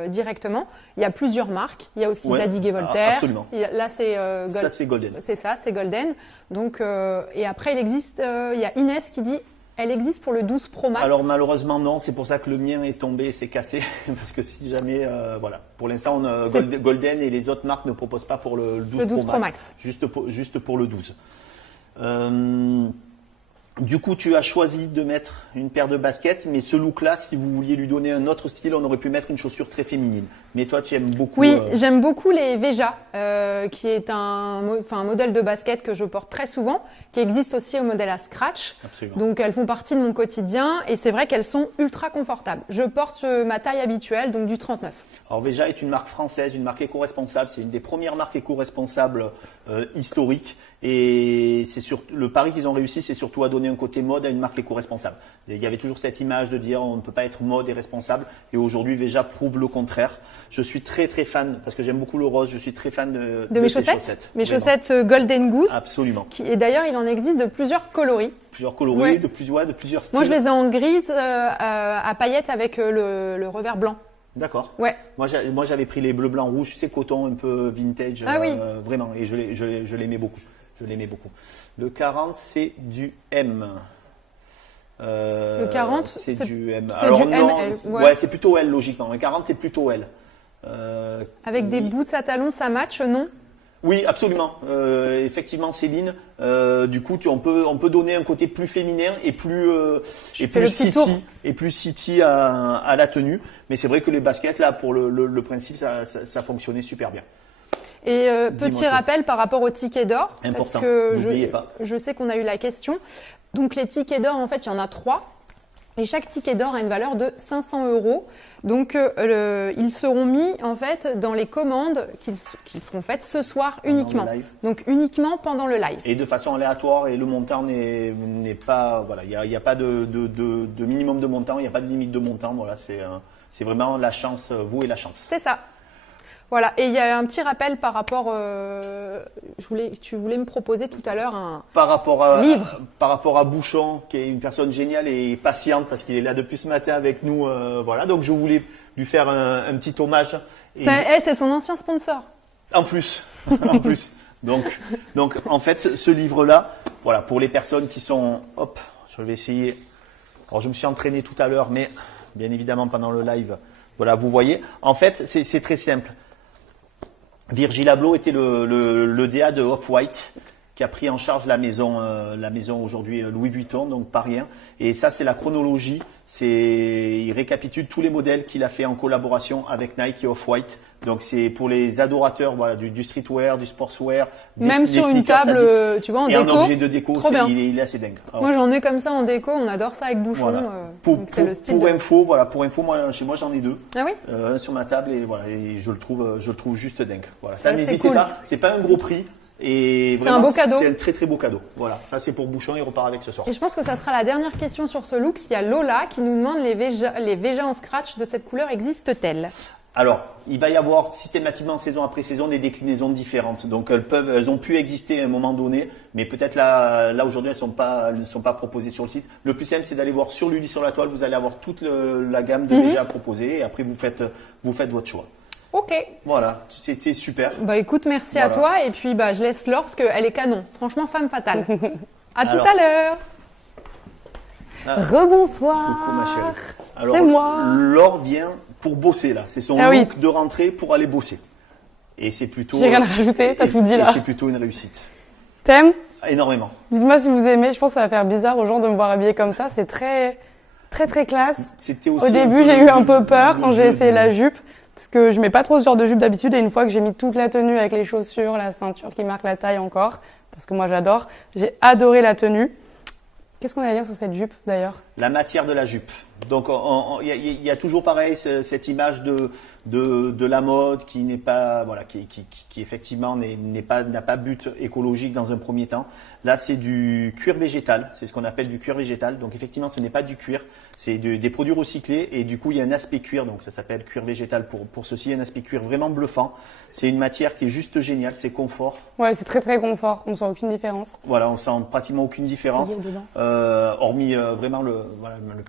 directement. Il y a plusieurs marques. Il y a aussi Zadig et Voltaire. Absolument. Là, c'est Ça, c'est Golden. C'est ça, c'est Golden. Donc, et après, il existe. Il y a Inès qui dit. Elle existe pour le 12 Pro Max. Alors malheureusement non, c'est pour ça que le mien est tombé, c'est cassé, parce que si jamais, voilà, pour l'instant Golden et les autres marques ne proposent pas pour le 12 Pro Max. Juste pour le 12. Du coup, tu as choisi de mettre une paire de baskets, mais ce look-là, si vous vouliez lui donner un autre style, on aurait pu mettre une chaussure très féminine. Mais toi, tu aimes beaucoup. Oui, j'aime beaucoup les Veja, qui est un modèle de basket que je porte très souvent, qui existe aussi au modèle à scratch. Absolument. Donc, elles font partie de mon quotidien et c'est vrai qu'elles sont ultra confortables. Je porte ma taille habituelle, donc du 39. Alors Veja est une marque française, une marque éco-responsable. C'est une des premières marques éco-responsables historiques. Et c'est le pari qu'ils ont réussi, c'est surtout à donner un côté mode à une marque éco-responsable. Il y avait toujours cette image de dire on ne peut pas être mode et responsable. Et aujourd'hui, Veja prouve le contraire. Je suis très très fan, parce que j'aime beaucoup le rose, je suis très fan de mes ces chaussettes. Mes vraiment. chaussettes Golden Goose. Absolument. Et d'ailleurs, il en existe de plusieurs coloris. Plusieurs coloris, Ouais. de plusieurs styles. Moi, je les ai en grise à paillettes avec le revers blanc. D'accord. Ouais. Moi, j'avais pris les bleu, blanc, rouge, tu sais, coton un peu vintage. Ah oui. Vraiment, et je l'aimais beaucoup. Je l'aimais beaucoup. Le 40, c'est du M. Le 40, c'est du M. c'est Alors, du non, M, ouais, c'est plutôt L, logiquement. Le 40, c'est plutôt L. Avec des oui. boots à talons, ça match, non? Oui, absolument. Effectivement, Céline. Du coup, on peut donner un côté plus féminin et plus city à la tenue. Mais c'est vrai que les baskets là, pour le principe, ça fonctionnait super bien. Et petit rappel par rapport au ticket d'or, Important, parce que n'oubliez pas. je sais qu'on a eu la question. Donc les tickets d'or, en fait, il y en a 3. Et chaque ticket d'or a une valeur de 500 €. Donc ils seront mis en fait dans les commandes qui seront faites ce soir uniquement. Le live. Donc uniquement pendant le live. Et de façon aléatoire, et le montant n'est pas, voilà, il n'y a pas de minimum de montant, il n'y a pas de limite de montant. Voilà, c'est vraiment la chance, vous et la chance. C'est ça. Voilà, et il y a un petit rappel par rapport, tu voulais me proposer tout à l'heure un livre. Par rapport à Bouchon, qui est une personne géniale et patiente, parce qu'il est là depuis ce matin avec nous. Voilà, donc je voulais lui faire un petit hommage. C'est son ancien sponsor. En plus, en plus. Donc, en fait, ce livre-là, voilà, pour les personnes qui sont, hop, je vais essayer. Alors, je me suis entraîné tout à l'heure, mais bien évidemment pendant le live, voilà, vous voyez. En fait, c'est très simple. Virgil Abloh était le DA de Off-White qui a pris en charge la maison aujourd'hui Louis Vuitton, donc pas rien. Et ça, c'est la chronologie. Il récapitule tous les modèles qu'il a fait en collaboration avec Nike et Off-White. Donc c'est pour les adorateurs, voilà, du streetwear, du sportswear. Même sur une table, tu vois, en et déco. En objet de déco, il est assez dingue. Alors, moi, j'en ai comme ça en déco. On adore ça avec Bouchon. Voilà. C'est le style. Pour info, moi, chez moi, j'en ai 2. Ah oui. Un sur ma table et voilà, et je le trouve juste dingue. Voilà, ça, Ouais, n'hésitez cool. pas. C'est pas un gros prix. Et c'est un beau cadeau. C'est un très très beau cadeau. Voilà, ça c'est pour Bouchon, il repart avec ce soir. Et je pense que ça sera la dernière question sur ce look. Il y a Lola qui nous demande les Veja en scratch de cette couleur existent-elles? Alors, il va y avoir systématiquement saison après saison des déclinaisons différentes. Donc elles ont pu exister à un moment donné, mais peut-être là aujourd'hui elles ne sont pas proposées sur le site. Le plus simple c'est d'aller voir sur l'Ulysse sur la toile, vous allez avoir toute la gamme de Veja proposée et après vous faites votre choix. Ok. Voilà, c'était super. Bah écoute, merci à toi et puis je laisse Laure parce qu'elle est canon. Franchement, femme fatale. À tout à l'heure. Rebonsoir. Coucou ma chérie. Alors, c'est moi. Laure vient pour bosser là. C'est son look de rentrée pour aller bosser. Et c'est plutôt. J'ai rien à rajouter, t'as tout dit là. Et c'est plutôt une réussite. T'aimes? Énormément. Dites-moi si vous aimez. Je pense que ça va faire bizarre aux gens de me voir habillée comme ça. C'est très, très, très classe. C'était aussi Au début, j'ai eu un peu peur quand j'ai essayé la jupe. Parce que je mets pas trop ce genre de jupe d'habitude. Et une fois que j'ai mis toute la tenue avec les chaussures, la ceinture qui marque la taille encore, parce que moi j'adore, j'ai adoré la tenue. Qu'est-ce qu'on a à dire sur cette jupe d'ailleurs? La matière de la jupe. Donc il y a toujours pareil cette image de la mode qui n'est pas voilà qui effectivement n'a pas but écologique dans un premier temps. Là c'est du cuir végétal, c'est ce qu'on appelle du cuir végétal. Donc effectivement ce n'est pas du cuir, c'est des produits recyclés et du coup il y a un aspect cuir, donc ça s'appelle cuir végétal pour ceci, il y a un aspect cuir vraiment bluffant. C'est une matière qui est juste géniale, c'est confort. Ouais, c'est très très confort, on sent aucune différence. Voilà, on sent pratiquement aucune différence, hormis vraiment le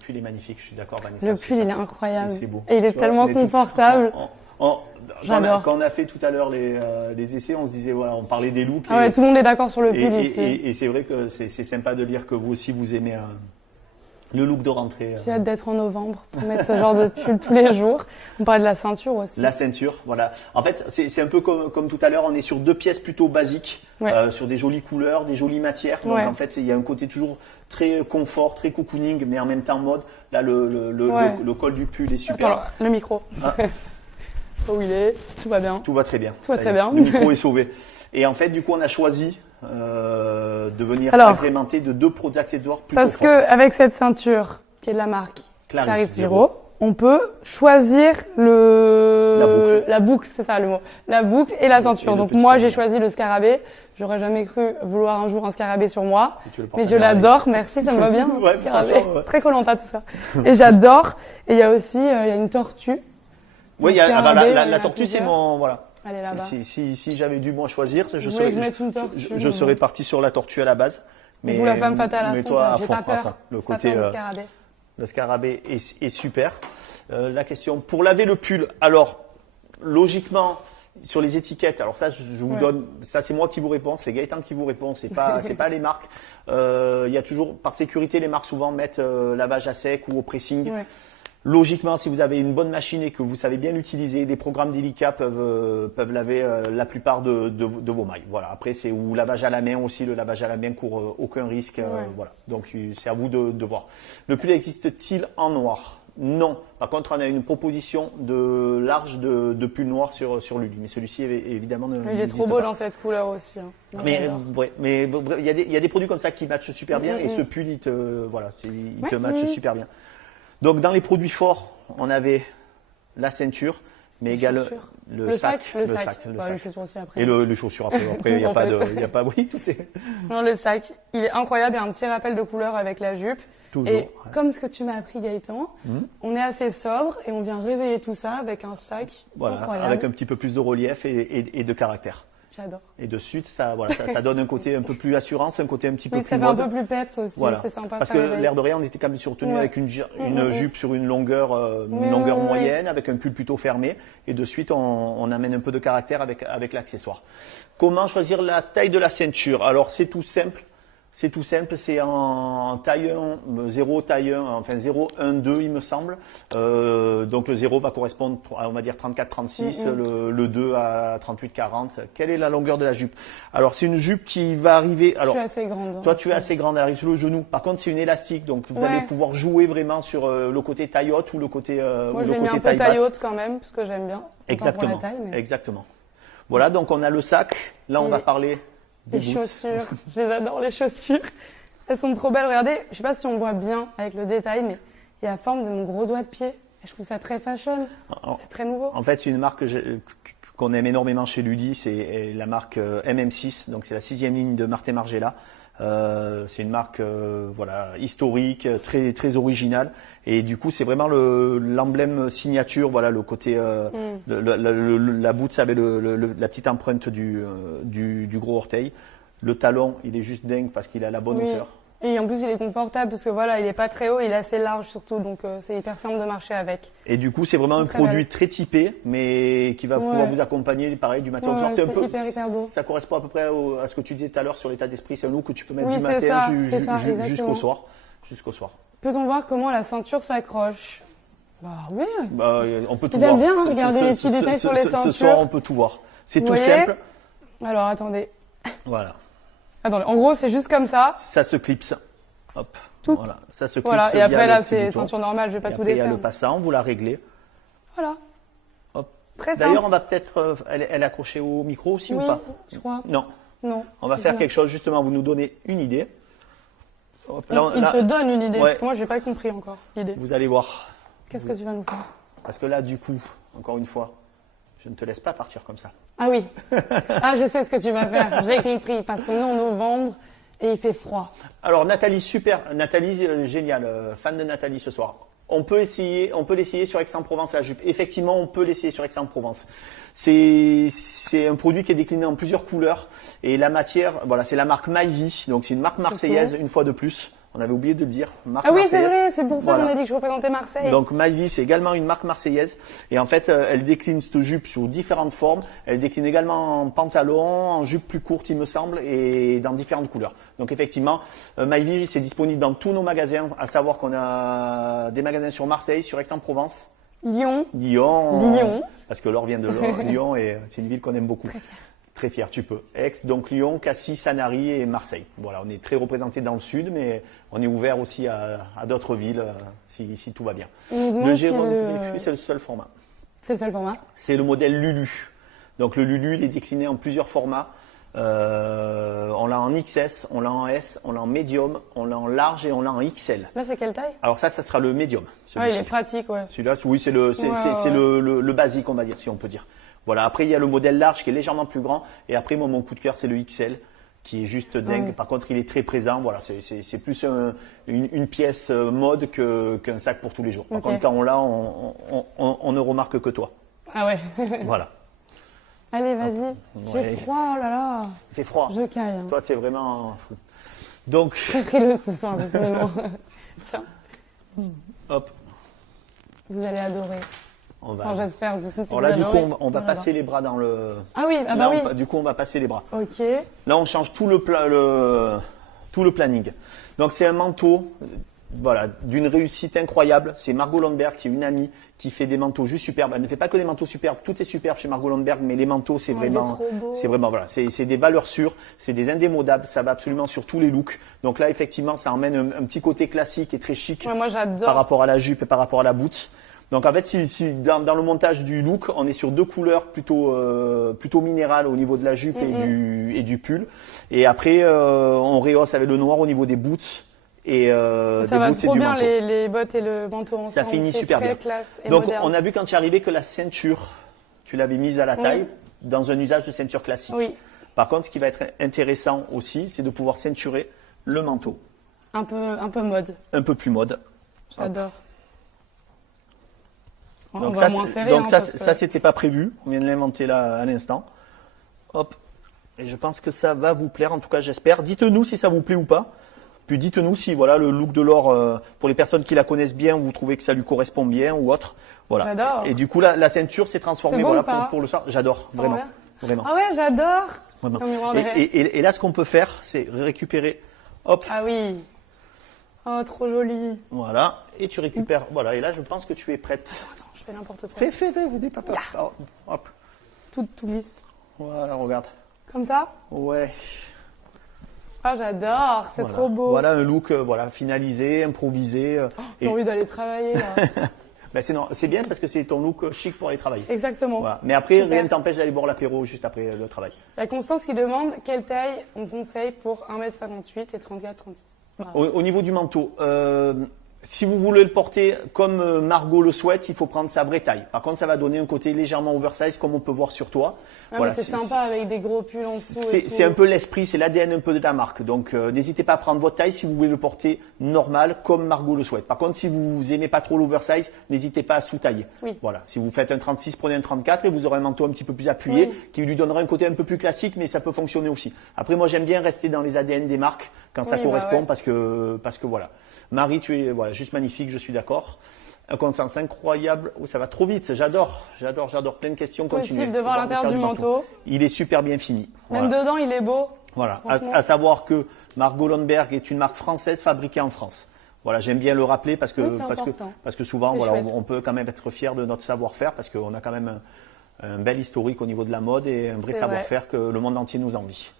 pull est magnifique, je suis d'accord Vanessa. Le pull il est incroyable c'est beau. et il est tellement confortable. J'adore. Quand on a fait tout à l'heure les essais, on se disait voilà, on parlait des looks. Ah ouais, tout le monde est d'accord sur le pull ici. Et c'est vrai que c'est sympa de lire que vous aussi vous aimez le look de rentrée. J'ai hâte d'être en novembre pour mettre ce genre de pull tous les jours. On parlait de la ceinture aussi. La ceinture, voilà. En fait, c'est un peu comme tout à l'heure, on est sur deux pièces plutôt basiques, sur des jolies couleurs, des jolies matières. Donc en fait, il y a un côté toujours très confort, très cocooning, mais en même temps mode. Là, le col du pull est super. Alors, le micro. Ah. Où il est, tout va bien. Tout va très bien. Tout va très bien. Le micro est sauvé. Et en fait, du coup, on a choisi de venir agrémenter de deux produits accessoires plus parce confort. que avec cette ceinture qui est de la marque Clarisse Viro, on peut choisir la boucle, c'est ça le mot, la boucle et la ceinture. Donc moi j'ai choisi le scarabée. J'aurais jamais cru vouloir un jour un scarabée sur moi, mais je l'adore. Merci, ça me va bien. Ouais, scarabée, très Koh-Lanta tout ça. Et j'adore. Et il y a aussi il y a une tortue. Oui, la tortue c'est mon voilà. Elle est là-bas. Si j'avais dû moi choisir, je serais parti sur la tortue à la base. Mais vous la femme fatale à fond. Toi, j'ai pas peur. Le côté le scarabée est super. La question pour laver le pull. Alors logiquement sur les étiquettes. Alors ça je vous donne. Ça c'est moi qui vous réponds. C'est Gaëtan qui vous répond. C'est pas les marques. Il y a toujours par sécurité les marques souvent mettent lavage à sec ou au pressing. Ouais. Logiquement, si vous avez une bonne machine et que vous savez bien l'utiliser, les programmes délicats peuvent laver la plupart de vos mailles. Voilà. Après, c'est ou lavage à la main aussi. Le lavage à la main court aucun risque. Voilà. Donc, c'est à vous de voir. Le pull existe-t-il en noir? Non. Par contre, on a une proposition de large de pull noir sur Lulu. Mais celui-ci, évidemment, il est trop beau dans cette couleur aussi. Hein. Mais il y a des produits comme ça qui matchent super bien et ce pull, il te match super bien. Donc dans les produits forts, on avait la ceinture, mais également le sac. Les chaussures aussi après. Et les chaussures après. Après, il y a pas, oui, tout est. Non, le sac, il est incroyable. Il y a un petit rappel de couleur avec la jupe. Toujours. Et comme ce que tu m'as appris, Gaëtan, on est assez sobre et on vient réveiller tout ça avec un sac incroyable. Avec un petit peu plus de relief et de caractère. J'adore. Et de suite, ça donne un côté un peu plus assurance, un côté un petit peu plus mode. Ça fait un peu plus peps aussi, voilà. C'est sympa. Parce que l'air de rien, on était quand même surtenu avec une jupe sur une longueur moyenne, avec un pull plutôt fermé. Et de suite, on amène un peu de caractère avec l'accessoire. Comment choisir la taille de la ceinture? Alors, c'est tout simple. C'est en taille 1, 0, taille 1, enfin 0, 1, 2 il me semble. Donc le 0 va correspondre à, on va dire 34, 36, le 2 à 38, 40. Quelle est la longueur de la jupe? Alors c'est une jupe qui va arriver. Alors, je suis assez grande. Toi tu es assez grande, elle arrive sur le genou. Par contre c'est une élastique, donc vous allez pouvoir jouer vraiment sur le côté taille haute ou le côté Moi, je l'ai mis un peu taille haute quand même, parce que j'aime bien. Exactement. Exactement. Voilà, donc on a le sac. Là on va parler des chaussures, je les adore les chaussures. Elles sont trop belles. Regardez, je sais pas si on voit bien avec le détail, mais il y a la forme de mon gros doigt de pied. Et je trouve ça très fashion. C'est très nouveau. En fait, c'est une marque qu'on aime énormément chez Ludi. C'est la marque MM6. Donc c'est la 6e ligne de Martin Margiela. C'est une marque historique, très très originale. Et du coup, c'est vraiment l'emblème signature. Voilà, le côté la boot, ça avait la petite empreinte du gros orteil. Le talon, il est juste dingue parce qu'il a la bonne hauteur. Et en plus, il est confortable parce que voilà, il est pas très haut, il est assez large surtout, donc c'est hyper simple de marcher avec. Et du coup, c'est vraiment un produit très typé, mais qui va pouvoir vous accompagner, pareil, du matin au soir. C'est hyper beau. Ça correspond à peu près à ce que tu disais tout à l'heure sur l'état d'esprit. C'est un look que tu peux mettre du matin jusqu'au soir. Peut-on voir comment la ceinture s'accroche? Bah oui. On peut tout voir. Vous aimez bien regarder les petits détails sur les ceintures. Ce soir, on peut tout voir. C'est tout simple. Alors attendez. Voilà. Attends, en gros, c'est juste comme ça. Ça se clipse. Hop. Tout. Voilà. Ça se clipse. Voilà. Et via après, le là, petit c'est bouton. ceinture normale, je vais pas Et tout après, il y a défaire. le passant, vous la réglez. Voilà. Hop. Très simple. D'ailleurs, on va peut-être. Elle est accrochée au micro aussi oui, ou pas? je crois. Non. Non. On va faire quelque chose, justement, vous nous donnez une idée. Hop, Il te donne une idée, Ouais. parce que moi, j'ai pas compris encore l'idée. Vous allez voir. Qu'est-ce que tu vas nous faire? Parce que là, du coup, encore une fois, je ne te laisse pas partir comme ça. Ah oui. Ah, je sais ce que tu vas faire. J'ai compris. Parce que nous, en novembre, et il fait froid. Alors, Nathalie, super. Nathalie, génial. Fan de Nathalie ce soir. On peut l'essayer sur Aix-en-Provence, la jupe. Effectivement, on peut l'essayer sur Aix-en-Provence. C'est un produit qui est décliné en plusieurs couleurs. Et la matière, voilà, c'est la marque Myvi. Donc, c'est une marque marseillaise, une fois de plus. On avait oublié de le dire. Marque Ah oui, c'est marseillaise. vrai. C'est pour ça Voilà. qu'on a dit que je représentais Marseille. Donc Myvi, c'est également une marque marseillaise. Et en fait, elle décline cette jupe sous différentes formes. Elle décline également en pantalon, en jupe plus courte, il me semble, et dans différentes couleurs. Donc effectivement, Myvi, c'est disponible dans tous nos magasins. À savoir qu'on a des magasins sur Marseille, sur Aix-en-Provence, Lyon. Lyon. Parce que Laure vient de Lyon et c'est une ville qu'on aime beaucoup. Très fière. Très fier, tu peux. Aix, donc Lyon, Cassis, Sanary et Marseille. Voilà, on est très représentés dans le sud, mais on est ouvert aussi à d'autres villes si tout va bien. Uniquement Le si Jérôme le- Téléflux, c'est le seul format. C'est le seul format. C'est le modèle Lulu. Donc le Lulu, il est décliné en plusieurs formats. On l'a en XS, on l'a en S, on l'a en médium, on l'a en large et on l'a en XL. Là, c'est quelle taille? Alors ça sera le médium. Ouais, il celui-ci. est pratique, ouais. Celui-là, oui, c'est le basique, on va dire, si on peut dire. Voilà. Après, il y a le modèle large qui est légèrement plus grand. Et après, moi, mon coup de cœur, c'est le XL, qui est juste dingue. Ouais. Par contre, il est très présent. Voilà, c'est plus une pièce mode qu'un sac pour tous les jours. Par Ok. contre, quand on l'a, on ne remarque que toi. Ah ouais. Voilà. Allez, vas-y. Ouais. J'ai froid, oh là là. Il fait froid. Je caille. Hein. Toi, tu es vraiment fou. Donc, Très frileux ce soir, décidément. Tiens, hop, vous allez adorer. on va. Enfin, j'espère. Du coup, si Alors vous là, du coup, adorez. on va Voilà. passer les bras dans le. Ah oui, ah Là, bah oui. du coup, on va passer les bras. Ok. Là, on change tout le planning. Donc, c'est un manteau, voilà, d'une réussite incroyable. C'est Margot Lundberg, qui est une amie, qui fait des manteaux juste superbes. Elle ne fait pas que des manteaux superbes, tout est superbe chez Margot Lundberg, mais les manteaux, c'est Oh, il est vraiment, trop beau. voilà, c'est des valeurs sûres, c'est des indémodables, ça va absolument sur tous les looks. Donc là, effectivement, ça emmène un petit côté classique et très chic Ouais, moi, par j'adore. rapport à la jupe et par rapport à la boot. Donc en fait, si dans le montage du look, on est sur deux couleurs plutôt minérales au niveau de la jupe et du pull. Et après, on rehausse avec le noir au niveau des boots et Ça des va boots et trop du bien, manteau. les bottes et le manteau ensemble. Ça finit C'est super très bien. classe et Donc moderne. on a vu quand tu es arrivé que la ceinture, tu l'avais mise à la Oui. taille dans un usage de ceinture classique. Oui, Par contre, ce qui va être intéressant aussi, c'est de pouvoir ceinturer le manteau. un peu mode. Un peu plus mode. J'adore. On Donc va ça, moins c'est- serrer. donc hein, ça, parce que- ça c'était pas prévu. On vient de l'inventer là à l'instant. Hop. Et je pense que ça va vous plaire. En tout cas, j'espère. Dites-nous si ça vous plaît ou pas. Puis dites-nous si voilà le look de Laure, pour les personnes qui la connaissent bien, vous trouvez que ça lui correspond bien ou autre. Voilà. J'adore. Et du coup, la ceinture s'est transformée C'est bon voilà ou pas pour le soir. J'adore Ça vraiment, rend bien vraiment. Ah ouais, j'adore. Vraiment. Comme il rendrait. Et là, ce qu'on peut faire, c'est récupérer. Hop. Ah oui. Oh, trop joli. Voilà. Et tu récupères. Voilà. Et là, je pense que tu es prête. Attends, je fais n'importe quoi. Fais, n'aie pas peur. Oh, hop. Tout lisse. Voilà, regarde. Comme ça. Ouais. Ah, j'adore. C'est Voilà. trop beau. Voilà un look voilà, finalisé, improvisé. J'ai envie d'aller travailler là. Ben, c'est bien parce que c'est ton look chic pour aller travailler. Exactement. Voilà. Mais après, Super. rien ne t'empêche d'aller boire l'apéro juste après le travail. Il y a Constance qui demande quelle taille on conseille pour 1m58 et 34-36. Voilà. Au niveau du manteau, si vous voulez le porter comme Margot le souhaite, il faut prendre sa vraie taille. Par contre, ça va donner un côté légèrement oversize comme on peut voir sur toi. Ah, Voilà, mais c'est sympa avec des gros pulls en dessous. et C'est tout. un peu l'esprit, c'est l'ADN un peu de la marque. Donc n'hésitez pas à prendre votre taille si vous voulez le porter normal comme Margot le souhaite. Par contre, si vous aimez pas trop l'oversize, n'hésitez pas à sous-tailler. Oui. Voilà, si vous faites un 36, prenez un 34 et vous aurez un manteau un petit peu plus appuyé Oui. qui lui donnera un côté un peu plus classique, mais ça peut fonctionner aussi. Après, moi j'aime bien rester dans les ADN des marques quand ça Oui, bah correspond ouais. parce que voilà. Marie, tu es voilà, juste magnifique, je suis d'accord. Un conscience incroyable. Oh, ça va trop vite, j'adore. Plein de questions. Continuez. Possible de voir l'intérieur du manteau. Il est super bien fini. Même Voilà. dedans, il est beau. Voilà. Franchement. À savoir que Margot Lundberg est une marque française fabriquée en France. Voilà, j'aime bien le rappeler parce que Oui, c'est important. parce que souvent C'est voilà, chouette. on peut quand même être fier de notre savoir-faire parce qu'on a quand même un bel historique au niveau de la mode et un vrai C'est savoir-faire que le monde entier nous envie.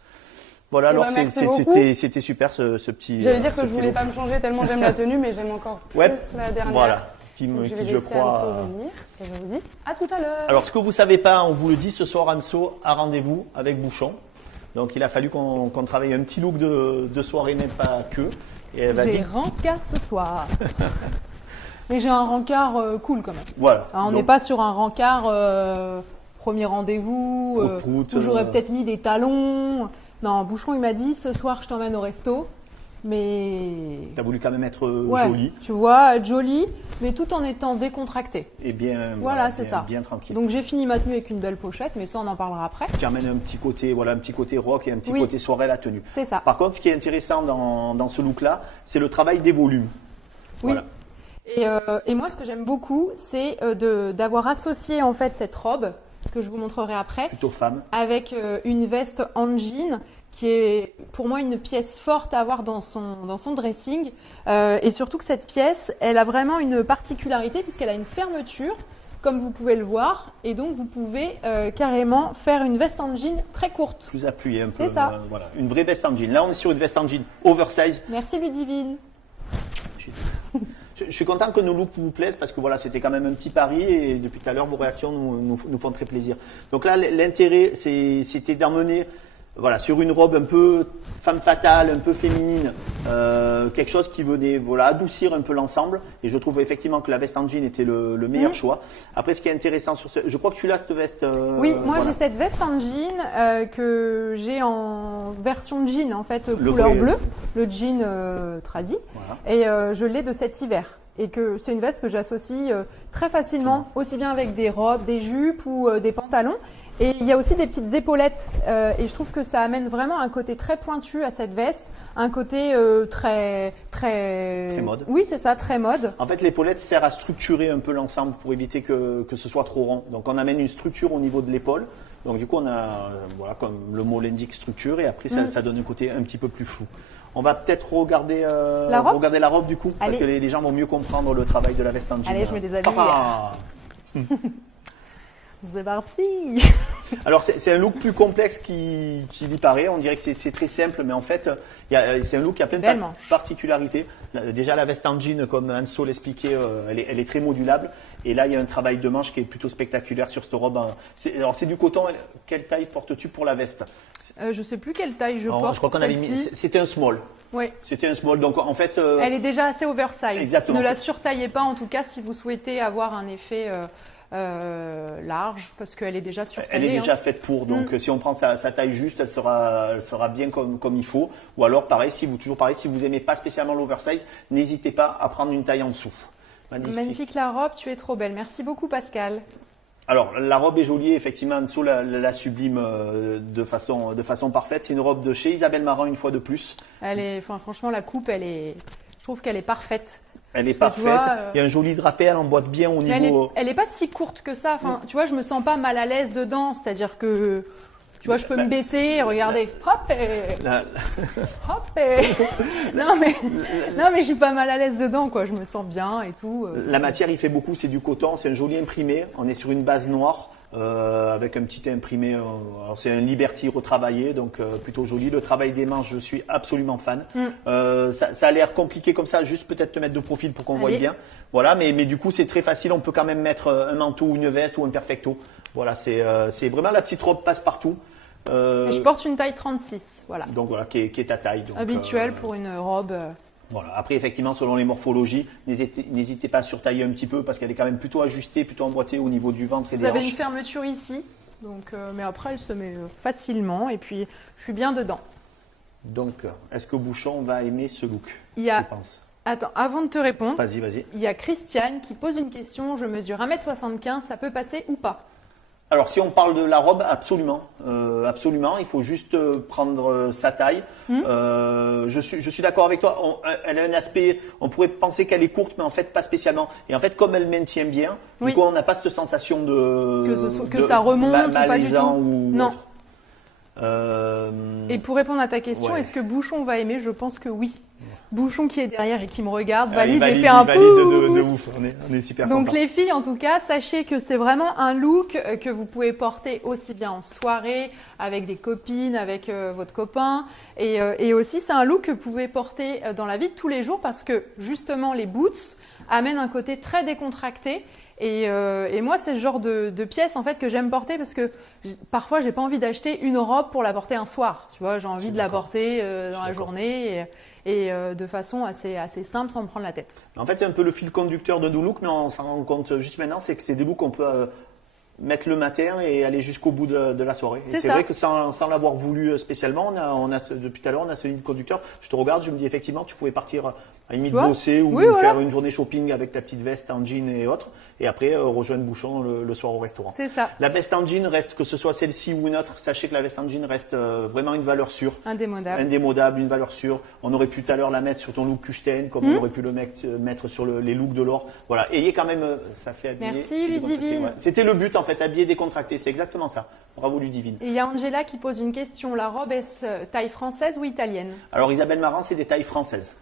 Voilà, alors merci beaucoup. c'était super ce petit. J'allais dire ce que je petit voulais look. pas me changer tellement j'aime la tenue, mais j'aime encore plus Ouais, la dernière. Voilà, qui, Donc, je vais qui je laisser crois. Anso revenir et je vous dis à tout à l'heure. Alors, ce que vous savez pas, on vous le dit, ce soir, Anso a rendez-vous avec Bouchon. Donc, il a fallu qu'on travaille un petit look de soirée, même pas que. Et elle va J'ai dire. rencard ce soir. Mais j'ai un rencard cool quand même. Voilà. Hein, on Donc, n'est pas sur un rencard premier rendez-vous, Prout-prout, où j'aurais peut-être mis des talons. Non, Bouchon, il m'a dit ce soir je t'emmène au resto. Mais T'as voulu quand même être ouais, jolie tu vois, être jolie, mais tout en étant décontractée. et bien. Voilà, c'est bien, ça. Bien tranquille. Donc j'ai fini ma tenue avec une belle pochette, mais ça on en parlera après. Qui amène un petit côté, voilà, un petit côté rock et un petit Oui. côté soirée à la tenue. C'est ça. Par contre, ce qui est intéressant dans ce look-là, c'est le travail des volumes. Oui. Voilà. Et moi, ce que j'aime beaucoup, c'est d'avoir associé en fait cette robe que je vous montrerai après Plutôt femme. avec une veste en jean qui est pour moi une pièce forte à avoir dans son dressing. Et surtout que cette pièce, elle a vraiment une particularité puisqu'elle a une fermeture, comme vous pouvez le voir. Et donc, vous pouvez carrément faire une veste en jean très courte. Plus appuyée un peu. C'est ça. Voilà. Une vraie veste en jean. Là, on est sur une veste en jean oversize. Merci Ludivine. Je suis content que nos looks vous plaisent parce que voilà, c'était quand même un petit pari et depuis tout à l'heure, vos réactions nous font très plaisir. Donc là, l'intérêt, c'était d'emmener voilà, sur une robe un peu femme fatale, un peu féminine, quelque chose qui venait voilà, adoucir un peu l'ensemble. Et je trouve effectivement que la veste en jean était le meilleur choix. Après, ce qui est intéressant sur je crois que tu l'as cette veste. Oui, moi voilà. j'ai cette veste en jean que j'ai en version jean en fait Le couleur gris. bleue, le jean tradi, Voilà. et je l'ai de cet hiver. Et que c'est une veste que j'associe très facilement, aussi bien avec des robes, des jupes ou des pantalons. Et il y a aussi des petites épaulettes et je trouve que ça amène vraiment un côté très pointu à cette veste, un côté très mode. Oui, c'est ça, très mode. En fait, l'épaulette sert à structurer un peu l'ensemble pour éviter que ce soit trop rond. Donc, on amène une structure au niveau de l'épaule. Donc, du coup, on a, voilà, comme le mot l'indique, structure. Et après, ça donne un côté un petit peu plus flou. On va peut-être regarder la robe du coup, parce Allez. que les gens vont mieux comprendre le travail de la veste en jean. Allez, je me déshabille. Ah. C'est parti. Alors c'est un look plus complexe qu'il y paraît. On dirait que c'est très simple, mais en fait c'est un look qui a plein de Belle manche. particularités. Déjà la veste en jean, comme Anso l'expliquait, elle est très modulable. Et là il y a un travail de manche qui est plutôt spectaculaire sur cette robe. Alors c'est du coton. Quelle taille portes-tu pour la veste? Je sais plus quelle taille je Alors, porte. je crois qu'on avait mis. celle-ci. C'était un small. Oui. C'était un small. Donc en fait. Elle est déjà assez oversize. Exactement. Ne la surtaillez pas en tout cas si vous souhaitez avoir un effet large parce qu'elle est déjà surtaillée. Elle est déjà hein. faite pour, donc si on prend sa taille juste, elle sera bien comme il faut. Ou alors pareil, si vous aimez pas spécialement l'oversize, n'hésitez pas à prendre une taille en dessous. Magnifique la robe, tu es trop belle. Merci beaucoup Pascal. Alors la robe est jolie, effectivement, Anso la sublime de façon parfaite. C'est une robe de chez Isabelle Marant une fois de plus. Franchement la coupe, je trouve qu'elle est parfaite. Elle est Tu parfaite. vois, Il y a un joli drapé, elle emboîte bien au niveau. Elle est pas si courte que ça. Enfin, tu vois, je me sens pas mal à l'aise dedans. C'est-à-dire que, tu vois, je peux me baisser, regarder, hop, et... hop, et... non mais je suis pas mal à l'aise dedans, quoi. Je me sens bien et tout. La matière, il fait beaucoup, c'est du coton, c'est un joli imprimé. On est sur une base noire avec un petit imprimé. Alors c'est un Liberty retravaillé, donc plutôt joli. Le travail des manches, je suis absolument fan. Ça a l'air compliqué comme ça, juste peut-être te mettre de profil pour qu'on voie bien. Voilà, mais du coup c'est très facile. On peut quand même mettre un manteau ou une veste ou un perfecto. Voilà, c'est vraiment la petite robe passe-partout. Je porte une taille 36, voilà. Donc voilà, qui est ta taille. Donc, habituelle pour une robe. Voilà. Après, effectivement, selon les morphologies, n'hésitez pas à surtailler un petit peu parce qu'elle est quand même plutôt ajustée, plutôt emboîtée au niveau du ventre et Vous des avez hanches. une fermeture ici, donc, mais après elle se met facilement et puis je suis bien dedans. Donc, est-ce que Bouchon va aimer ce look? Il y a... Je pense. Attends, avant de te répondre, Vas-y. il y a Christiane qui pose une question. Je mesure 1m75, ça peut passer ou pas? Alors, si on parle de la robe, absolument. Absolument. Il faut juste prendre sa taille. Je suis d'accord avec toi. Elle a un aspect, on pourrait penser qu'elle est courte, mais en fait, pas spécialement. Et en fait, comme elle maintient bien, du coup, on n'a pas cette sensation que ça remonte ou pas du tout. Ou non. Autre. Et pour répondre à ta question, ouais. est-ce que Bouchon va aimer? Je pense que oui. Bouchon qui est derrière et qui me regarde, Il valide et fait il un valide de pouce. ouf. On est super Donc contents. les filles, en tout cas, sachez que c'est vraiment un look que vous pouvez porter aussi bien en soirée, avec des copines, avec votre copain. Et aussi, c'est un look que vous pouvez porter dans la vie de tous les jours parce que justement, les boots amènent un côté très décontracté. Et moi, c'est ce genre de pièce en fait que j'aime porter parce que parfois, j'ai pas envie d'acheter une robe pour la porter un soir. Tu vois, j'ai envie de la porter dans la journée et de façon assez simple sans me prendre la tête. En fait, c'est un peu le fil conducteur de nos looks, mais on s'en rend compte juste maintenant, c'est que c'est des looks qu'on peut mettre le matin et aller jusqu'au bout de la soirée. Et c'est vrai que sans l'avoir voulu spécialement, depuis tout à l'heure, on a ce fil conducteur. Je te regarde, je me dis effectivement, tu pouvais partir à la limite bosser ou faire une journée shopping avec ta petite veste en jean et autres, et après rejoindre Bouchon le soir au restaurant. C'est ça. La veste en jean reste, que ce soit celle-ci ou une autre, sachez que la veste en jean reste vraiment une valeur sûre. Indémodable, une valeur sûre. On aurait pu tout à l'heure la mettre sur ton look Kuchten, comme on aurait pu le mettre sur les looks de l'or. Voilà, ayez quand même, ça fait habiller. Merci Ludivine. C'était le but en fait, habiller décontracté, c'est exactement ça. Bravo Ludivine. Et il y a Angela qui pose une question, la robe est taille française ou italienne? Alors Isabelle Marant, c'est des tailles françaises.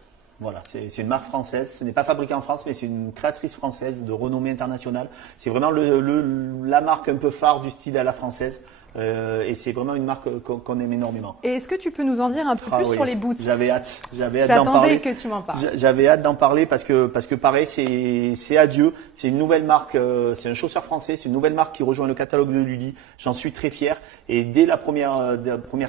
Voilà, c'est une marque française, ce n'est pas fabriqué en France, mais c'est une créatrice française de renommée internationale. C'est vraiment la marque un peu phare du style à la française. Et c'est vraiment une marque qu'on aime énormément. Et est-ce que tu peux nous en dire un peu plus sur les boots? J'avais hâte d'en parler. J'attendais que tu m'en parles. J'avais hâte d'en parler parce que pareil, c'est adieu. C'est une nouvelle marque, c'est un chausseur français, c'est une nouvelle marque qui rejoint le catalogue de Lully. J'en suis très fier. Et dès la première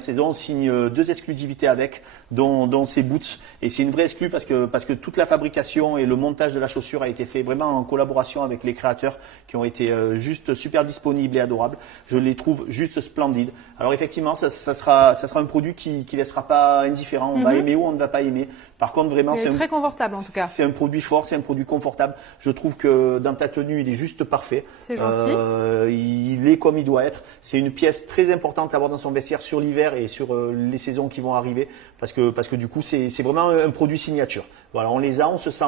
saison, on signe 2 exclusivités avec, dont ces boots. Et c'est une vraie exclue parce que toute la fabrication et le montage de la chaussure a été fait vraiment en collaboration avec les créateurs qui ont été juste super disponibles et adorables. Je les trouve juste splendide. Alors effectivement, ça sera un produit qui laissera pas indifférent. On va aimer ou on ne va pas aimer. Par contre, vraiment, c'est très confortable en tout cas. C'est un produit fort, c'est un produit confortable. Je trouve que dans ta tenue, il est juste parfait. C'est gentil. Il est comme il doit être. C'est une pièce très importante à avoir dans son vestiaire sur l'hiver et sur les saisons qui vont arriver, parce que du coup, c'est vraiment un produit signature. Voilà, on les a, on se sent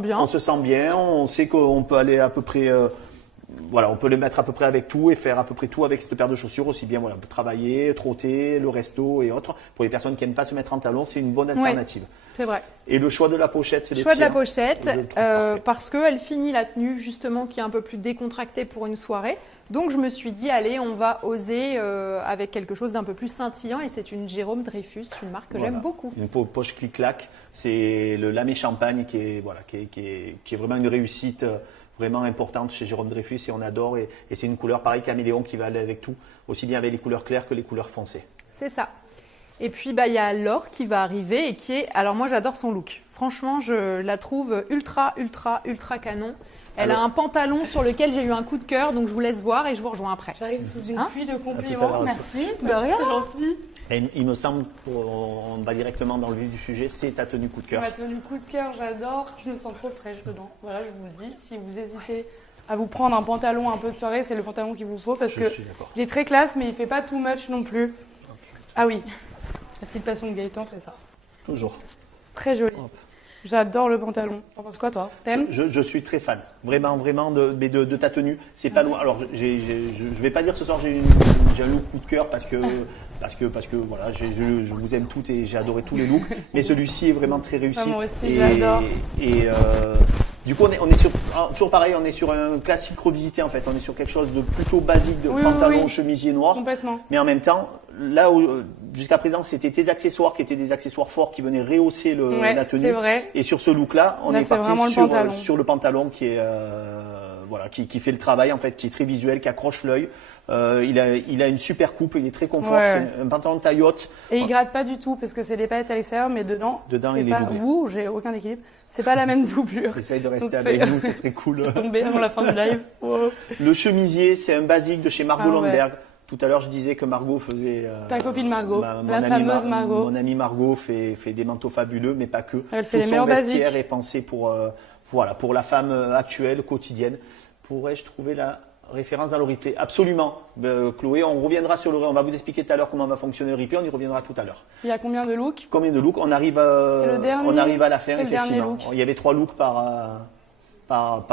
bien. On se sent bien. On sait qu'on peut aller à peu près. Voilà, on peut les mettre à peu près avec tout et faire à peu près tout avec cette paire de chaussures, aussi bien voilà, on peut travailler, trotter, le resto et autres. Pour les personnes qui n'aiment pas se mettre en talons, c'est une bonne alternative. Oui, c'est vrai. Et le choix de la pochette, c'est le choix tien. de la pochette, parce qu'elle finit la tenue justement qui est un peu plus décontractée pour une soirée. Donc je me suis dit, allez, on va oser avec quelque chose d'un peu plus scintillant, et c'est une Jérôme Dreyfus, une marque que j'aime beaucoup. Une poche clic-clac, c'est le lamé champagne qui est vraiment une réussite vraiment importante chez Jérôme Dreyfus, et on adore, et c'est une couleur pareil caméléon qui va aller avec tout, aussi bien avec les couleurs claires que les couleurs foncées. C'est ça. Et puis il y a Laure qui va arriver et qui est, alors moi j'adore son look, franchement je la trouve ultra canon. Elle a un pantalon sur lequel j'ai eu un coup de cœur, donc je vous laisse voir et je vous rejoins après. J'arrive sous une pluie de À tout à compliments, l'heure. merci. De rien. C'est gentil. Et il me semble qu'on va directement dans le vif du sujet, c'est ta tenue coup de cœur. Ma tenue coup de cœur, j'adore. Je me sens trop fraîche dedans. Voilà, je vous le dis. Si vous hésitez à vous prendre un pantalon un peu de soirée, c'est le pantalon qu'il vous faut parce que il est très classe, mais il fait pas too much non plus. Okay. Ah oui, la petite passion de Gaëtan, c'est ça. Toujours. Très joli. Hop. J'adore le pantalon. T'en penses quoi, toi? T'aimes? Je suis très fan, vraiment de ta tenue. C'est pas loin. Alors, je vais pas dire ce soir j'ai un look coup de cœur parce que voilà, je vous aime toutes et j'ai adoré tous les looks. Mais celui-ci est vraiment très réussi. Moi aussi, j'adore. Et du coup, on est sur toujours pareil, on est sur un classique revisité en fait. On est sur quelque chose de plutôt basique, de pantalon, chemisier noir. Complètement. Mais en même temps, là où jusqu'à présent c'était tes accessoires qui étaient des accessoires forts qui venaient rehausser la tenue. C'est vrai. Et sur ce look-là, on est parti sur le pantalon qui est qui fait le travail en fait, qui est très visuel, qui accroche l'œil. Il a une super coupe, il est très confort. Ouais. C'est un pantalon de taille haute. Et il gratte pas du tout parce que c'est des paillettes à l'extérieur, mais dedans il est pas doublé. ouh, j'ai aucun équilibre. C'est pas la même doublure. Essaye de rester avec nous, ce serait cool. Tomber avant la fin du live. Wow. Le chemisier, c'est un basique de chez Margot Landberg. Tout à l'heure, je disais que Margot faisait. Ta copine Margot, la fameuse Margot. Mon amie Margot fait des manteaux fabuleux, mais pas que. Elle fait Tout les meilleurs son vestiaire basiques. est pensé pour la femme actuelle, quotidienne. Pourrais-je trouver la référence dans le replay? Absolument. Chloé, on reviendra sur on va vous expliquer tout à l'heure comment va fonctionner le replay, on y reviendra tout à l'heure. Il y a combien de looks? Combien de looks? On arrive à la fin, effectivement. Il y avait 3 looks Par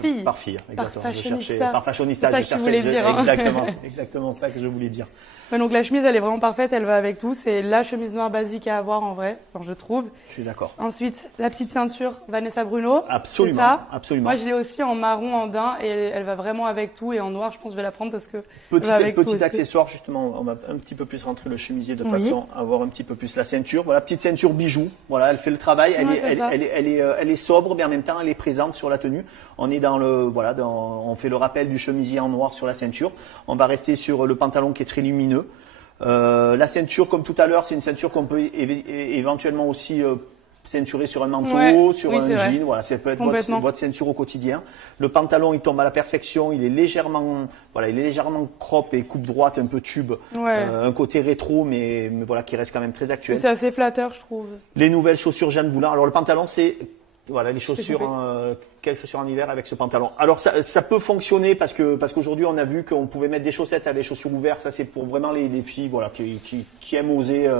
fille. Par fille, exactement. Fashionista. Par fashionista. C'est ça que je voulais dire, hein. Exactement, c'est exactement ça que je voulais dire. Ouais, donc la chemise, elle est vraiment parfaite, elle va avec tout. C'est la chemise noire basique à avoir en vrai, enfin, je trouve. Je suis d'accord. Ensuite, la petite ceinture Vanessa Bruno. Absolument. C'est ça. Absolument. Moi, je l'ai aussi en marron, en daim, et elle va vraiment avec tout. Et en noir, je pense que je vais la prendre parce que. Petit accessoire, justement, on va un petit peu plus rentrer le chemisier de Oui. façon à avoir un petit peu plus la ceinture. Voilà, petite ceinture bijou. Voilà, elle fait le travail. Elle est sobre, mais en même temps, elle est présente sur la tenue. On est on fait le rappel du chemisier en noir sur la ceinture. On va rester sur le pantalon qui est très lumineux. La ceinture, comme tout à l'heure, c'est une ceinture qu'on peut éventuellement aussi ceinturer sur un manteau, sur un jean. Voilà, ça peut être votre ceinture au quotidien. Le pantalon, il tombe à la perfection. Il est légèrement crop et coupe droite, un peu tube. Ouais. Un côté rétro, mais voilà, qui reste quand même très actuel. C'est assez flatteur, je trouve. Les nouvelles chaussures Jeanne Boulan. Alors le pantalon, c'est les chaussures. Quelles chaussures en hiver avec ce pantalon? Alors ça peut fonctionner parce qu'aujourd'hui on a vu qu'on pouvait mettre des chaussettes avec les chaussures ouvertes. Ça c'est pour vraiment les filles qui aiment oser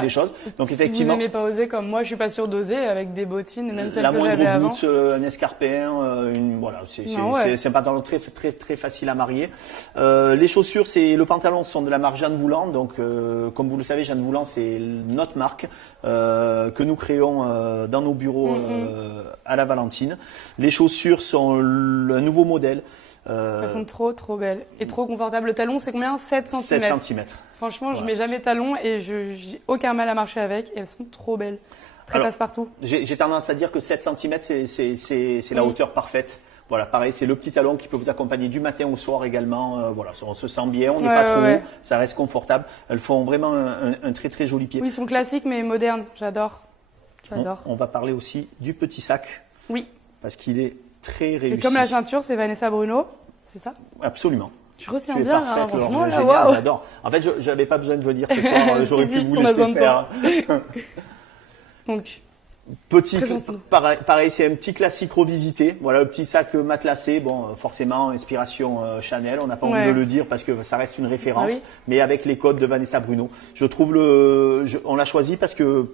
des choses. Donc effectivement. Si vous n'aimez pas oser comme moi, je suis pas sûre d'oser avec des bottines, même celles la que moindre j'avais avant. boot, un escarpin, c'est un pantalon très très très facile à marier. Les chaussures, le pantalon sont de la marque Jeanne Boulan. Donc comme vous le savez, Jeanne Boulan c'est notre marque que nous créons dans nos bureaux à la Valentine. Les chaussures sont un nouveau modèle. Elles sont trop belles et trop confortables. Le talon, c'est combien? 7 cm. 7 cm. Franchement, je mets jamais de talon et j'ai aucun mal à marcher avec. Et elles sont trop belles. Très passe-partout. J'ai tendance à dire que 7 cm, c'est la hauteur parfaite. Voilà, pareil, c'est le petit talon qui peut vous accompagner du matin au soir également. On se sent bien, on n'est pas trop haut, ça reste confortable. Elles font vraiment un très très joli pied. Oui, ils sont classiques mais modernes. J'adore. On va parler aussi du petit sac. Oui. Parce qu'il est très réussi. Et comme la ceinture, c'est Vanessa Bruno, c'est ça? Absolument. Je retiens tu es bien, parfaite, franchement, là, génial, j'adore. En fait, je n'avais pas besoin de venir ce soir, j'aurais pu vous laisser faire. Donc, pareil, c'est un petit classique revisité. Voilà, le petit sac matelassé. Bon, forcément, inspiration Chanel. On n'a pas envie de le dire parce que ça reste une référence. Ah oui. Mais avec les codes de Vanessa Bruno. Je trouve on l'a choisi parce que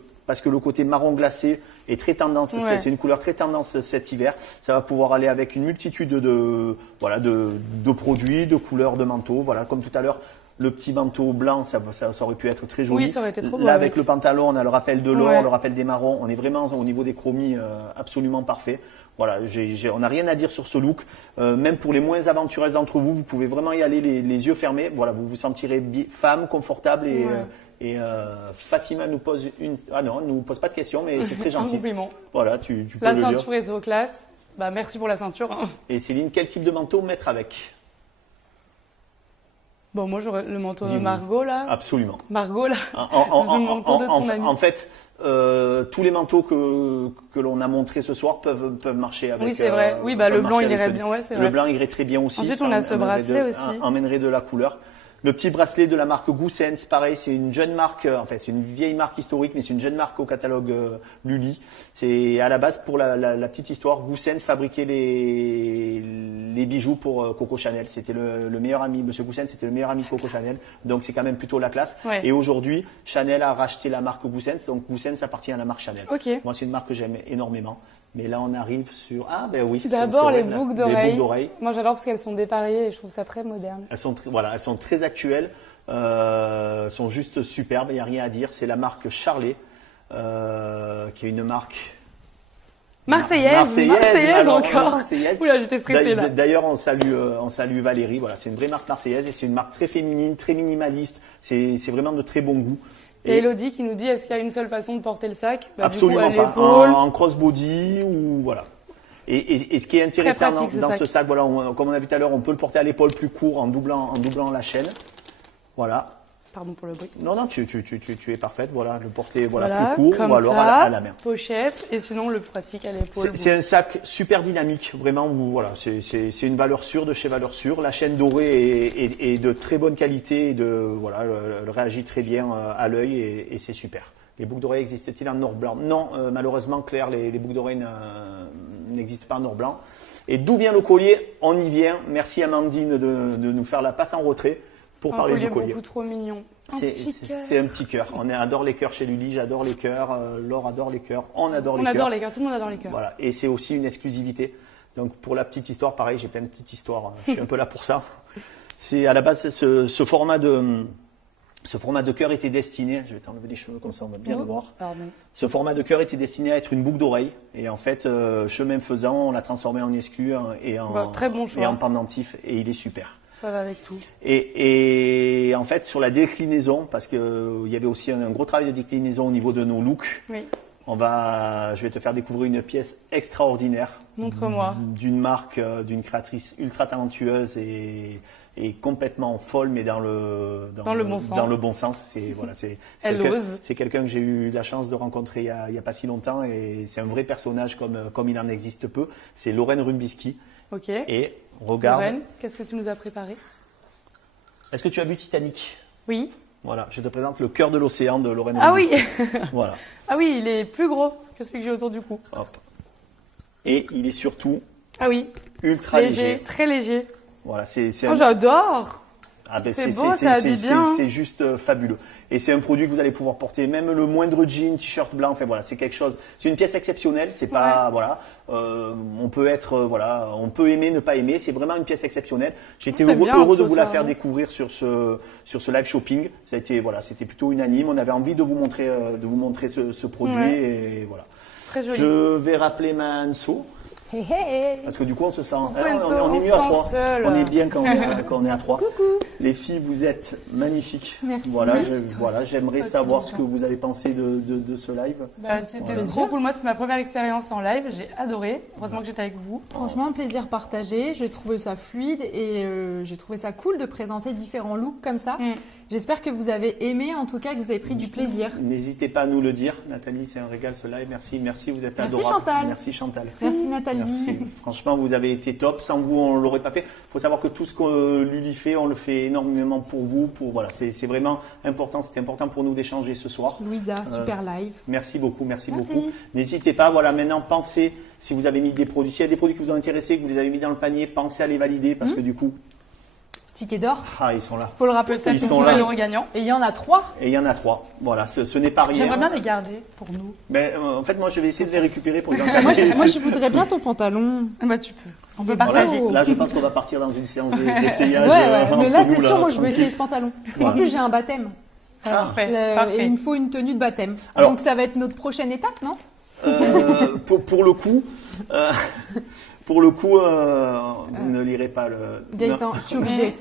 le côté marron glacé est très tendance. C'est une couleur très tendance cet hiver. Ça va pouvoir aller avec une multitude de produits, de couleurs, de manteaux. Voilà, comme tout à l'heure. Le petit manteau blanc, ça aurait pu être très joli. Oui, ça aurait été trop beau. Là, avec le pantalon, on a le rappel de l'or, le rappel des marrons. On est vraiment au niveau des chromis absolument parfait. Voilà, on n'a rien à dire sur ce look. Même pour les moins aventureuses d'entre vous, vous pouvez vraiment y aller les yeux fermés. Voilà, vous vous sentirez femme, confortable et Fatima nous pose elle nous pose pas de questions, mais c'est très gentil. Un compliment. Voilà, tu peux la le dire. La ceinture est au classe. Bah, merci pour la ceinture. Hein. Et Céline, quel type de manteau mettre avec? Bon, moi, j'aurais le manteau de Margot, là. Absolument. Margot, là. En fait, tous les manteaux que l'on a montrés ce soir peuvent marcher avec. Oui, c'est vrai. Oui, le blanc, il irait bien. Ouais, c'est vrai. Le blanc irait très bien aussi. Ensuite, on a ce bracelet aussi. Emmènerait de la couleur. Le petit bracelet de la marque Goossens, pareil, c'est une jeune marque, c'est une vieille marque historique, mais c'est une jeune marque au catalogue Lully. C'est à la base, pour la petite histoire, Goossens fabriquait les bijoux pour Coco Chanel. C'était le meilleur ami, Monsieur Goossens, c'était le meilleur ami de Coco Chanel. Donc c'est quand même plutôt la classe. Ouais. Et aujourd'hui, Chanel a racheté la marque Goossens, donc Goossens appartient à la marque Chanel. Ok. Moi, c'est une marque que j'aime énormément. Mais là, on arrive sur… Ah, ben oui. D'abord, les boucles d'oreilles. d'oreilles. Moi, j'adore parce qu'elles sont dépareillées et je trouve ça très moderne. Elles sont très actuelles. Sont juste superbes. Il n'y a rien à dire. C'est la marque Charlet, qui est une marque… Marseillaise encore. Marseillaise. Oula, j'étais stressée là. D'ailleurs, on salue Valérie. Voilà, c'est une vraie marque marseillaise et c'est une marque très féminine, très minimaliste. C'est vraiment de très bon goût. Et Elodie qui nous dit, est-ce qu'il y a une seule façon de porter le sac? Absolument du coup, pas. En crossbody ou voilà. Et ce qui est intéressant dans ce sac, voilà, comme on a vu tout à l'heure, on peut le porter à l'épaule plus court en doublant la chaîne. Voilà. Pardon pour le bruit. Non, tu es parfaite. Voilà, le porter plus court comme ou alors ça, à la main. Pochette et sinon le pratique à l'épaule. C'est un sac super dynamique, vraiment. Voilà, c'est une valeur sûre de chez Valeur Sûre. La chaîne dorée est de très bonne qualité et elle réagit très bien à l'œil et c'est super. Les boucles d'oreilles existent-ils en noir blanc? Non, malheureusement, Claire, les boucles d'oreilles n'existent pas en noir blanc. Et d'où vient le collier? On y vient. Merci Amandine de nous faire la passe en retrait pour parler du collier. Beaucoup trop mignon. C'est un petit cœur. On adore les cœurs chez Lully, j'adore les cœurs, Laure adore les cœurs, on adore les On cœurs. adore les cœurs, tout le monde adore les cœurs. Voilà, et c'est aussi une exclusivité. Donc pour la petite histoire, pareil, j'ai plein de petites histoires, je suis un peu là pour ça. C'est à la base ce format de cœur était destiné, je vais t'enlever les cheveux comme ça on va bien le voir. Pardon. Ce format de cœur était destiné à être une boucle d'oreille et en fait, chemin faisant, on l'a transformé en escu et Très bon choix. et en pendentif et il est super. Ça va avec tout. Et en fait, sur la déclinaison, parce qu'il y avait aussi un gros travail de déclinaison au niveau de nos looks, Oui. je vais te faire découvrir une pièce extraordinaire. Montre-moi. D'une marque, d'une créatrice ultra talentueuse et complètement folle, mais dans le bon sens. Dans le bon sens. C'est Elle quelqu'un- ose. C'est quelqu'un que j'ai eu la chance de rencontrer il y a pas si longtemps et c'est un vrai personnage comme il en existe peu. C'est Lorraine Rumbiski. Ok. Et regarde, Lorraine, qu'est-ce que tu nous as préparé? est-ce que tu as vu Titanic? Oui. Voilà, je te présente le cœur de l'océan de Lorraine Ah oui. Rumbiski. Voilà. Ah oui, il est plus gros que celui que j'ai autour du cou. Hop. Et il est surtout Ah oui. ultra léger. Très léger. Voilà, c'est Oh, j'adore. Ah ben C'est beau, ça habille bien. C'est juste fabuleux. Et c'est un produit que vous allez pouvoir porter, même le moindre jean, t-shirt blanc. Enfin voilà, c'est quelque chose. C'est une pièce exceptionnelle. C'est pas voilà. On peut être voilà, on peut aimer, ne pas aimer. C'est vraiment une pièce exceptionnelle. J'étais T'aimes bien heureux de un vous la sautoir, faire hein. découvrir sur ce live shopping. Ça a été voilà, c'était plutôt unanime. On avait envie de vous montrer ce produit Ouais. et voilà. Très joli. Je vais rappeler ma Anso. Hey, hey. Parce que du coup, on se sent. Pourquoi on on est se mieux à sent trois. seul On est bien quand on est à trois. Les filles, vous êtes magnifiques. Merci. Voilà, j'aimerais savoir ce que vous avez pensé de ce live. Bah, c'était Voilà. trop cool. Moi, c'est ma première expérience en live. J'ai adoré. Heureusement que j'étais avec vous. Franchement, plaisir partagé. J'ai trouvé ça fluide et j'ai trouvé ça cool de présenter différents looks comme ça. Mm. J'espère que vous avez aimé, en tout cas, que vous avez pris du plaisir. N'hésitez pas à nous le dire. Nathalie, c'est un régal ce live. Merci, vous êtes Merci, adorable. Chantal. Merci Chantal. Merci Nathalie. Merci. Franchement, vous avez été top. Sans vous, on l'aurait pas fait. Il faut savoir que tout ce que Lully fait, on le fait énormément pour vous. Voilà, c'est vraiment important. C'était important pour nous d'échanger ce soir. Louisa, super live. Merci beaucoup. N'hésitez pas. Voilà, maintenant, pensez si vous avez mis des produits. S'il y a des produits qui vous ont intéressé, que vous les avez mis dans le panier, pensez à les valider parce que du coup, Ticket d'or, ils sont là. faut le rappeler. Peut-être Ils que sont tu là. vas le regagnant. Et il y en a 3. Et il y en a 3. Voilà, ce n'est pas rien. J'aimerais bien les garder pour nous. Mais en fait, moi, je vais essayer de les récupérer pour les Moi, engager. je voudrais bien ton pantalon. Ah bah, tu peux. On peut Voilà, partager. là, je pense qu'on va partir dans une séance d'essayage. Ouais, mais là, entre nous, c'est sûr, moi, je veux tranquille. essayer ce pantalon. Voilà. En plus, j'ai un baptême. Parfait. Et Parfait. il me faut une tenue de baptême. Alors- Donc, ça va être notre prochaine étape, non Pour le coup, vous ne lirez pas le. Gaëtan, je suis obligée.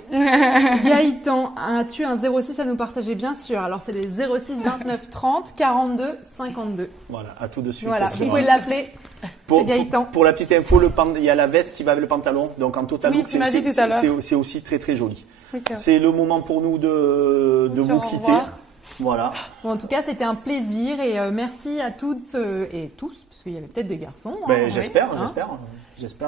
Gaëtan, as-tu un 06 à nous partager? Bien sûr. Alors, c'est les 06 29 30 42 52. Voilà, à tout de suite. Voilà, Sur- vous pouvez l'appeler. C'est Gaëtan. Pour la petite info, il y a la veste qui va avec le pantalon. Donc en total Oui, look, tu m'as dit tout à l'heure. c'est aussi très très joli. Oui, c'est vrai. C'est le moment pour nous de Se vous au quitter. revoir. Voilà. Bon, en tout cas, c'était un plaisir et merci à toutes et tous, parce qu'il y avait peut-être des garçons. Ben, hein, j'espère hein.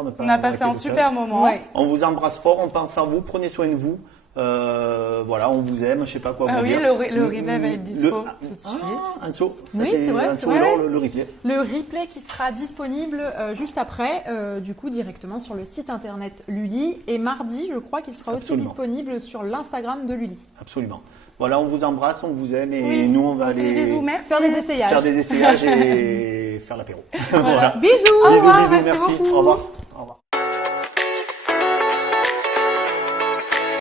ne pas. On a passé un arrêter le super seul. moment. Ouais. On vous embrasse fort, on pense à vous, prenez soin de vous. Voilà, on vous aime, je sais pas quoi Ah vous oui, dire. le replay va être dispo tout de suite. Anso, ça, Oui, c'est vrai, Anso c'est vrai. et Laure, le replay. Le replay qui sera disponible juste après, du coup, directement sur le site internet Lully. Et mardi, je crois qu'il sera aussi Absolument. disponible sur l'Instagram de Lully. Absolument. Voilà, on vous embrasse, on vous aime et Oui. nous on va Des aller bisous, merci. Faire des essayages. faire des essayages et faire l'apéro. Voilà. Bisous. Au revoir, Bisous, merci merci. beaucoup. Au revoir. Au revoir.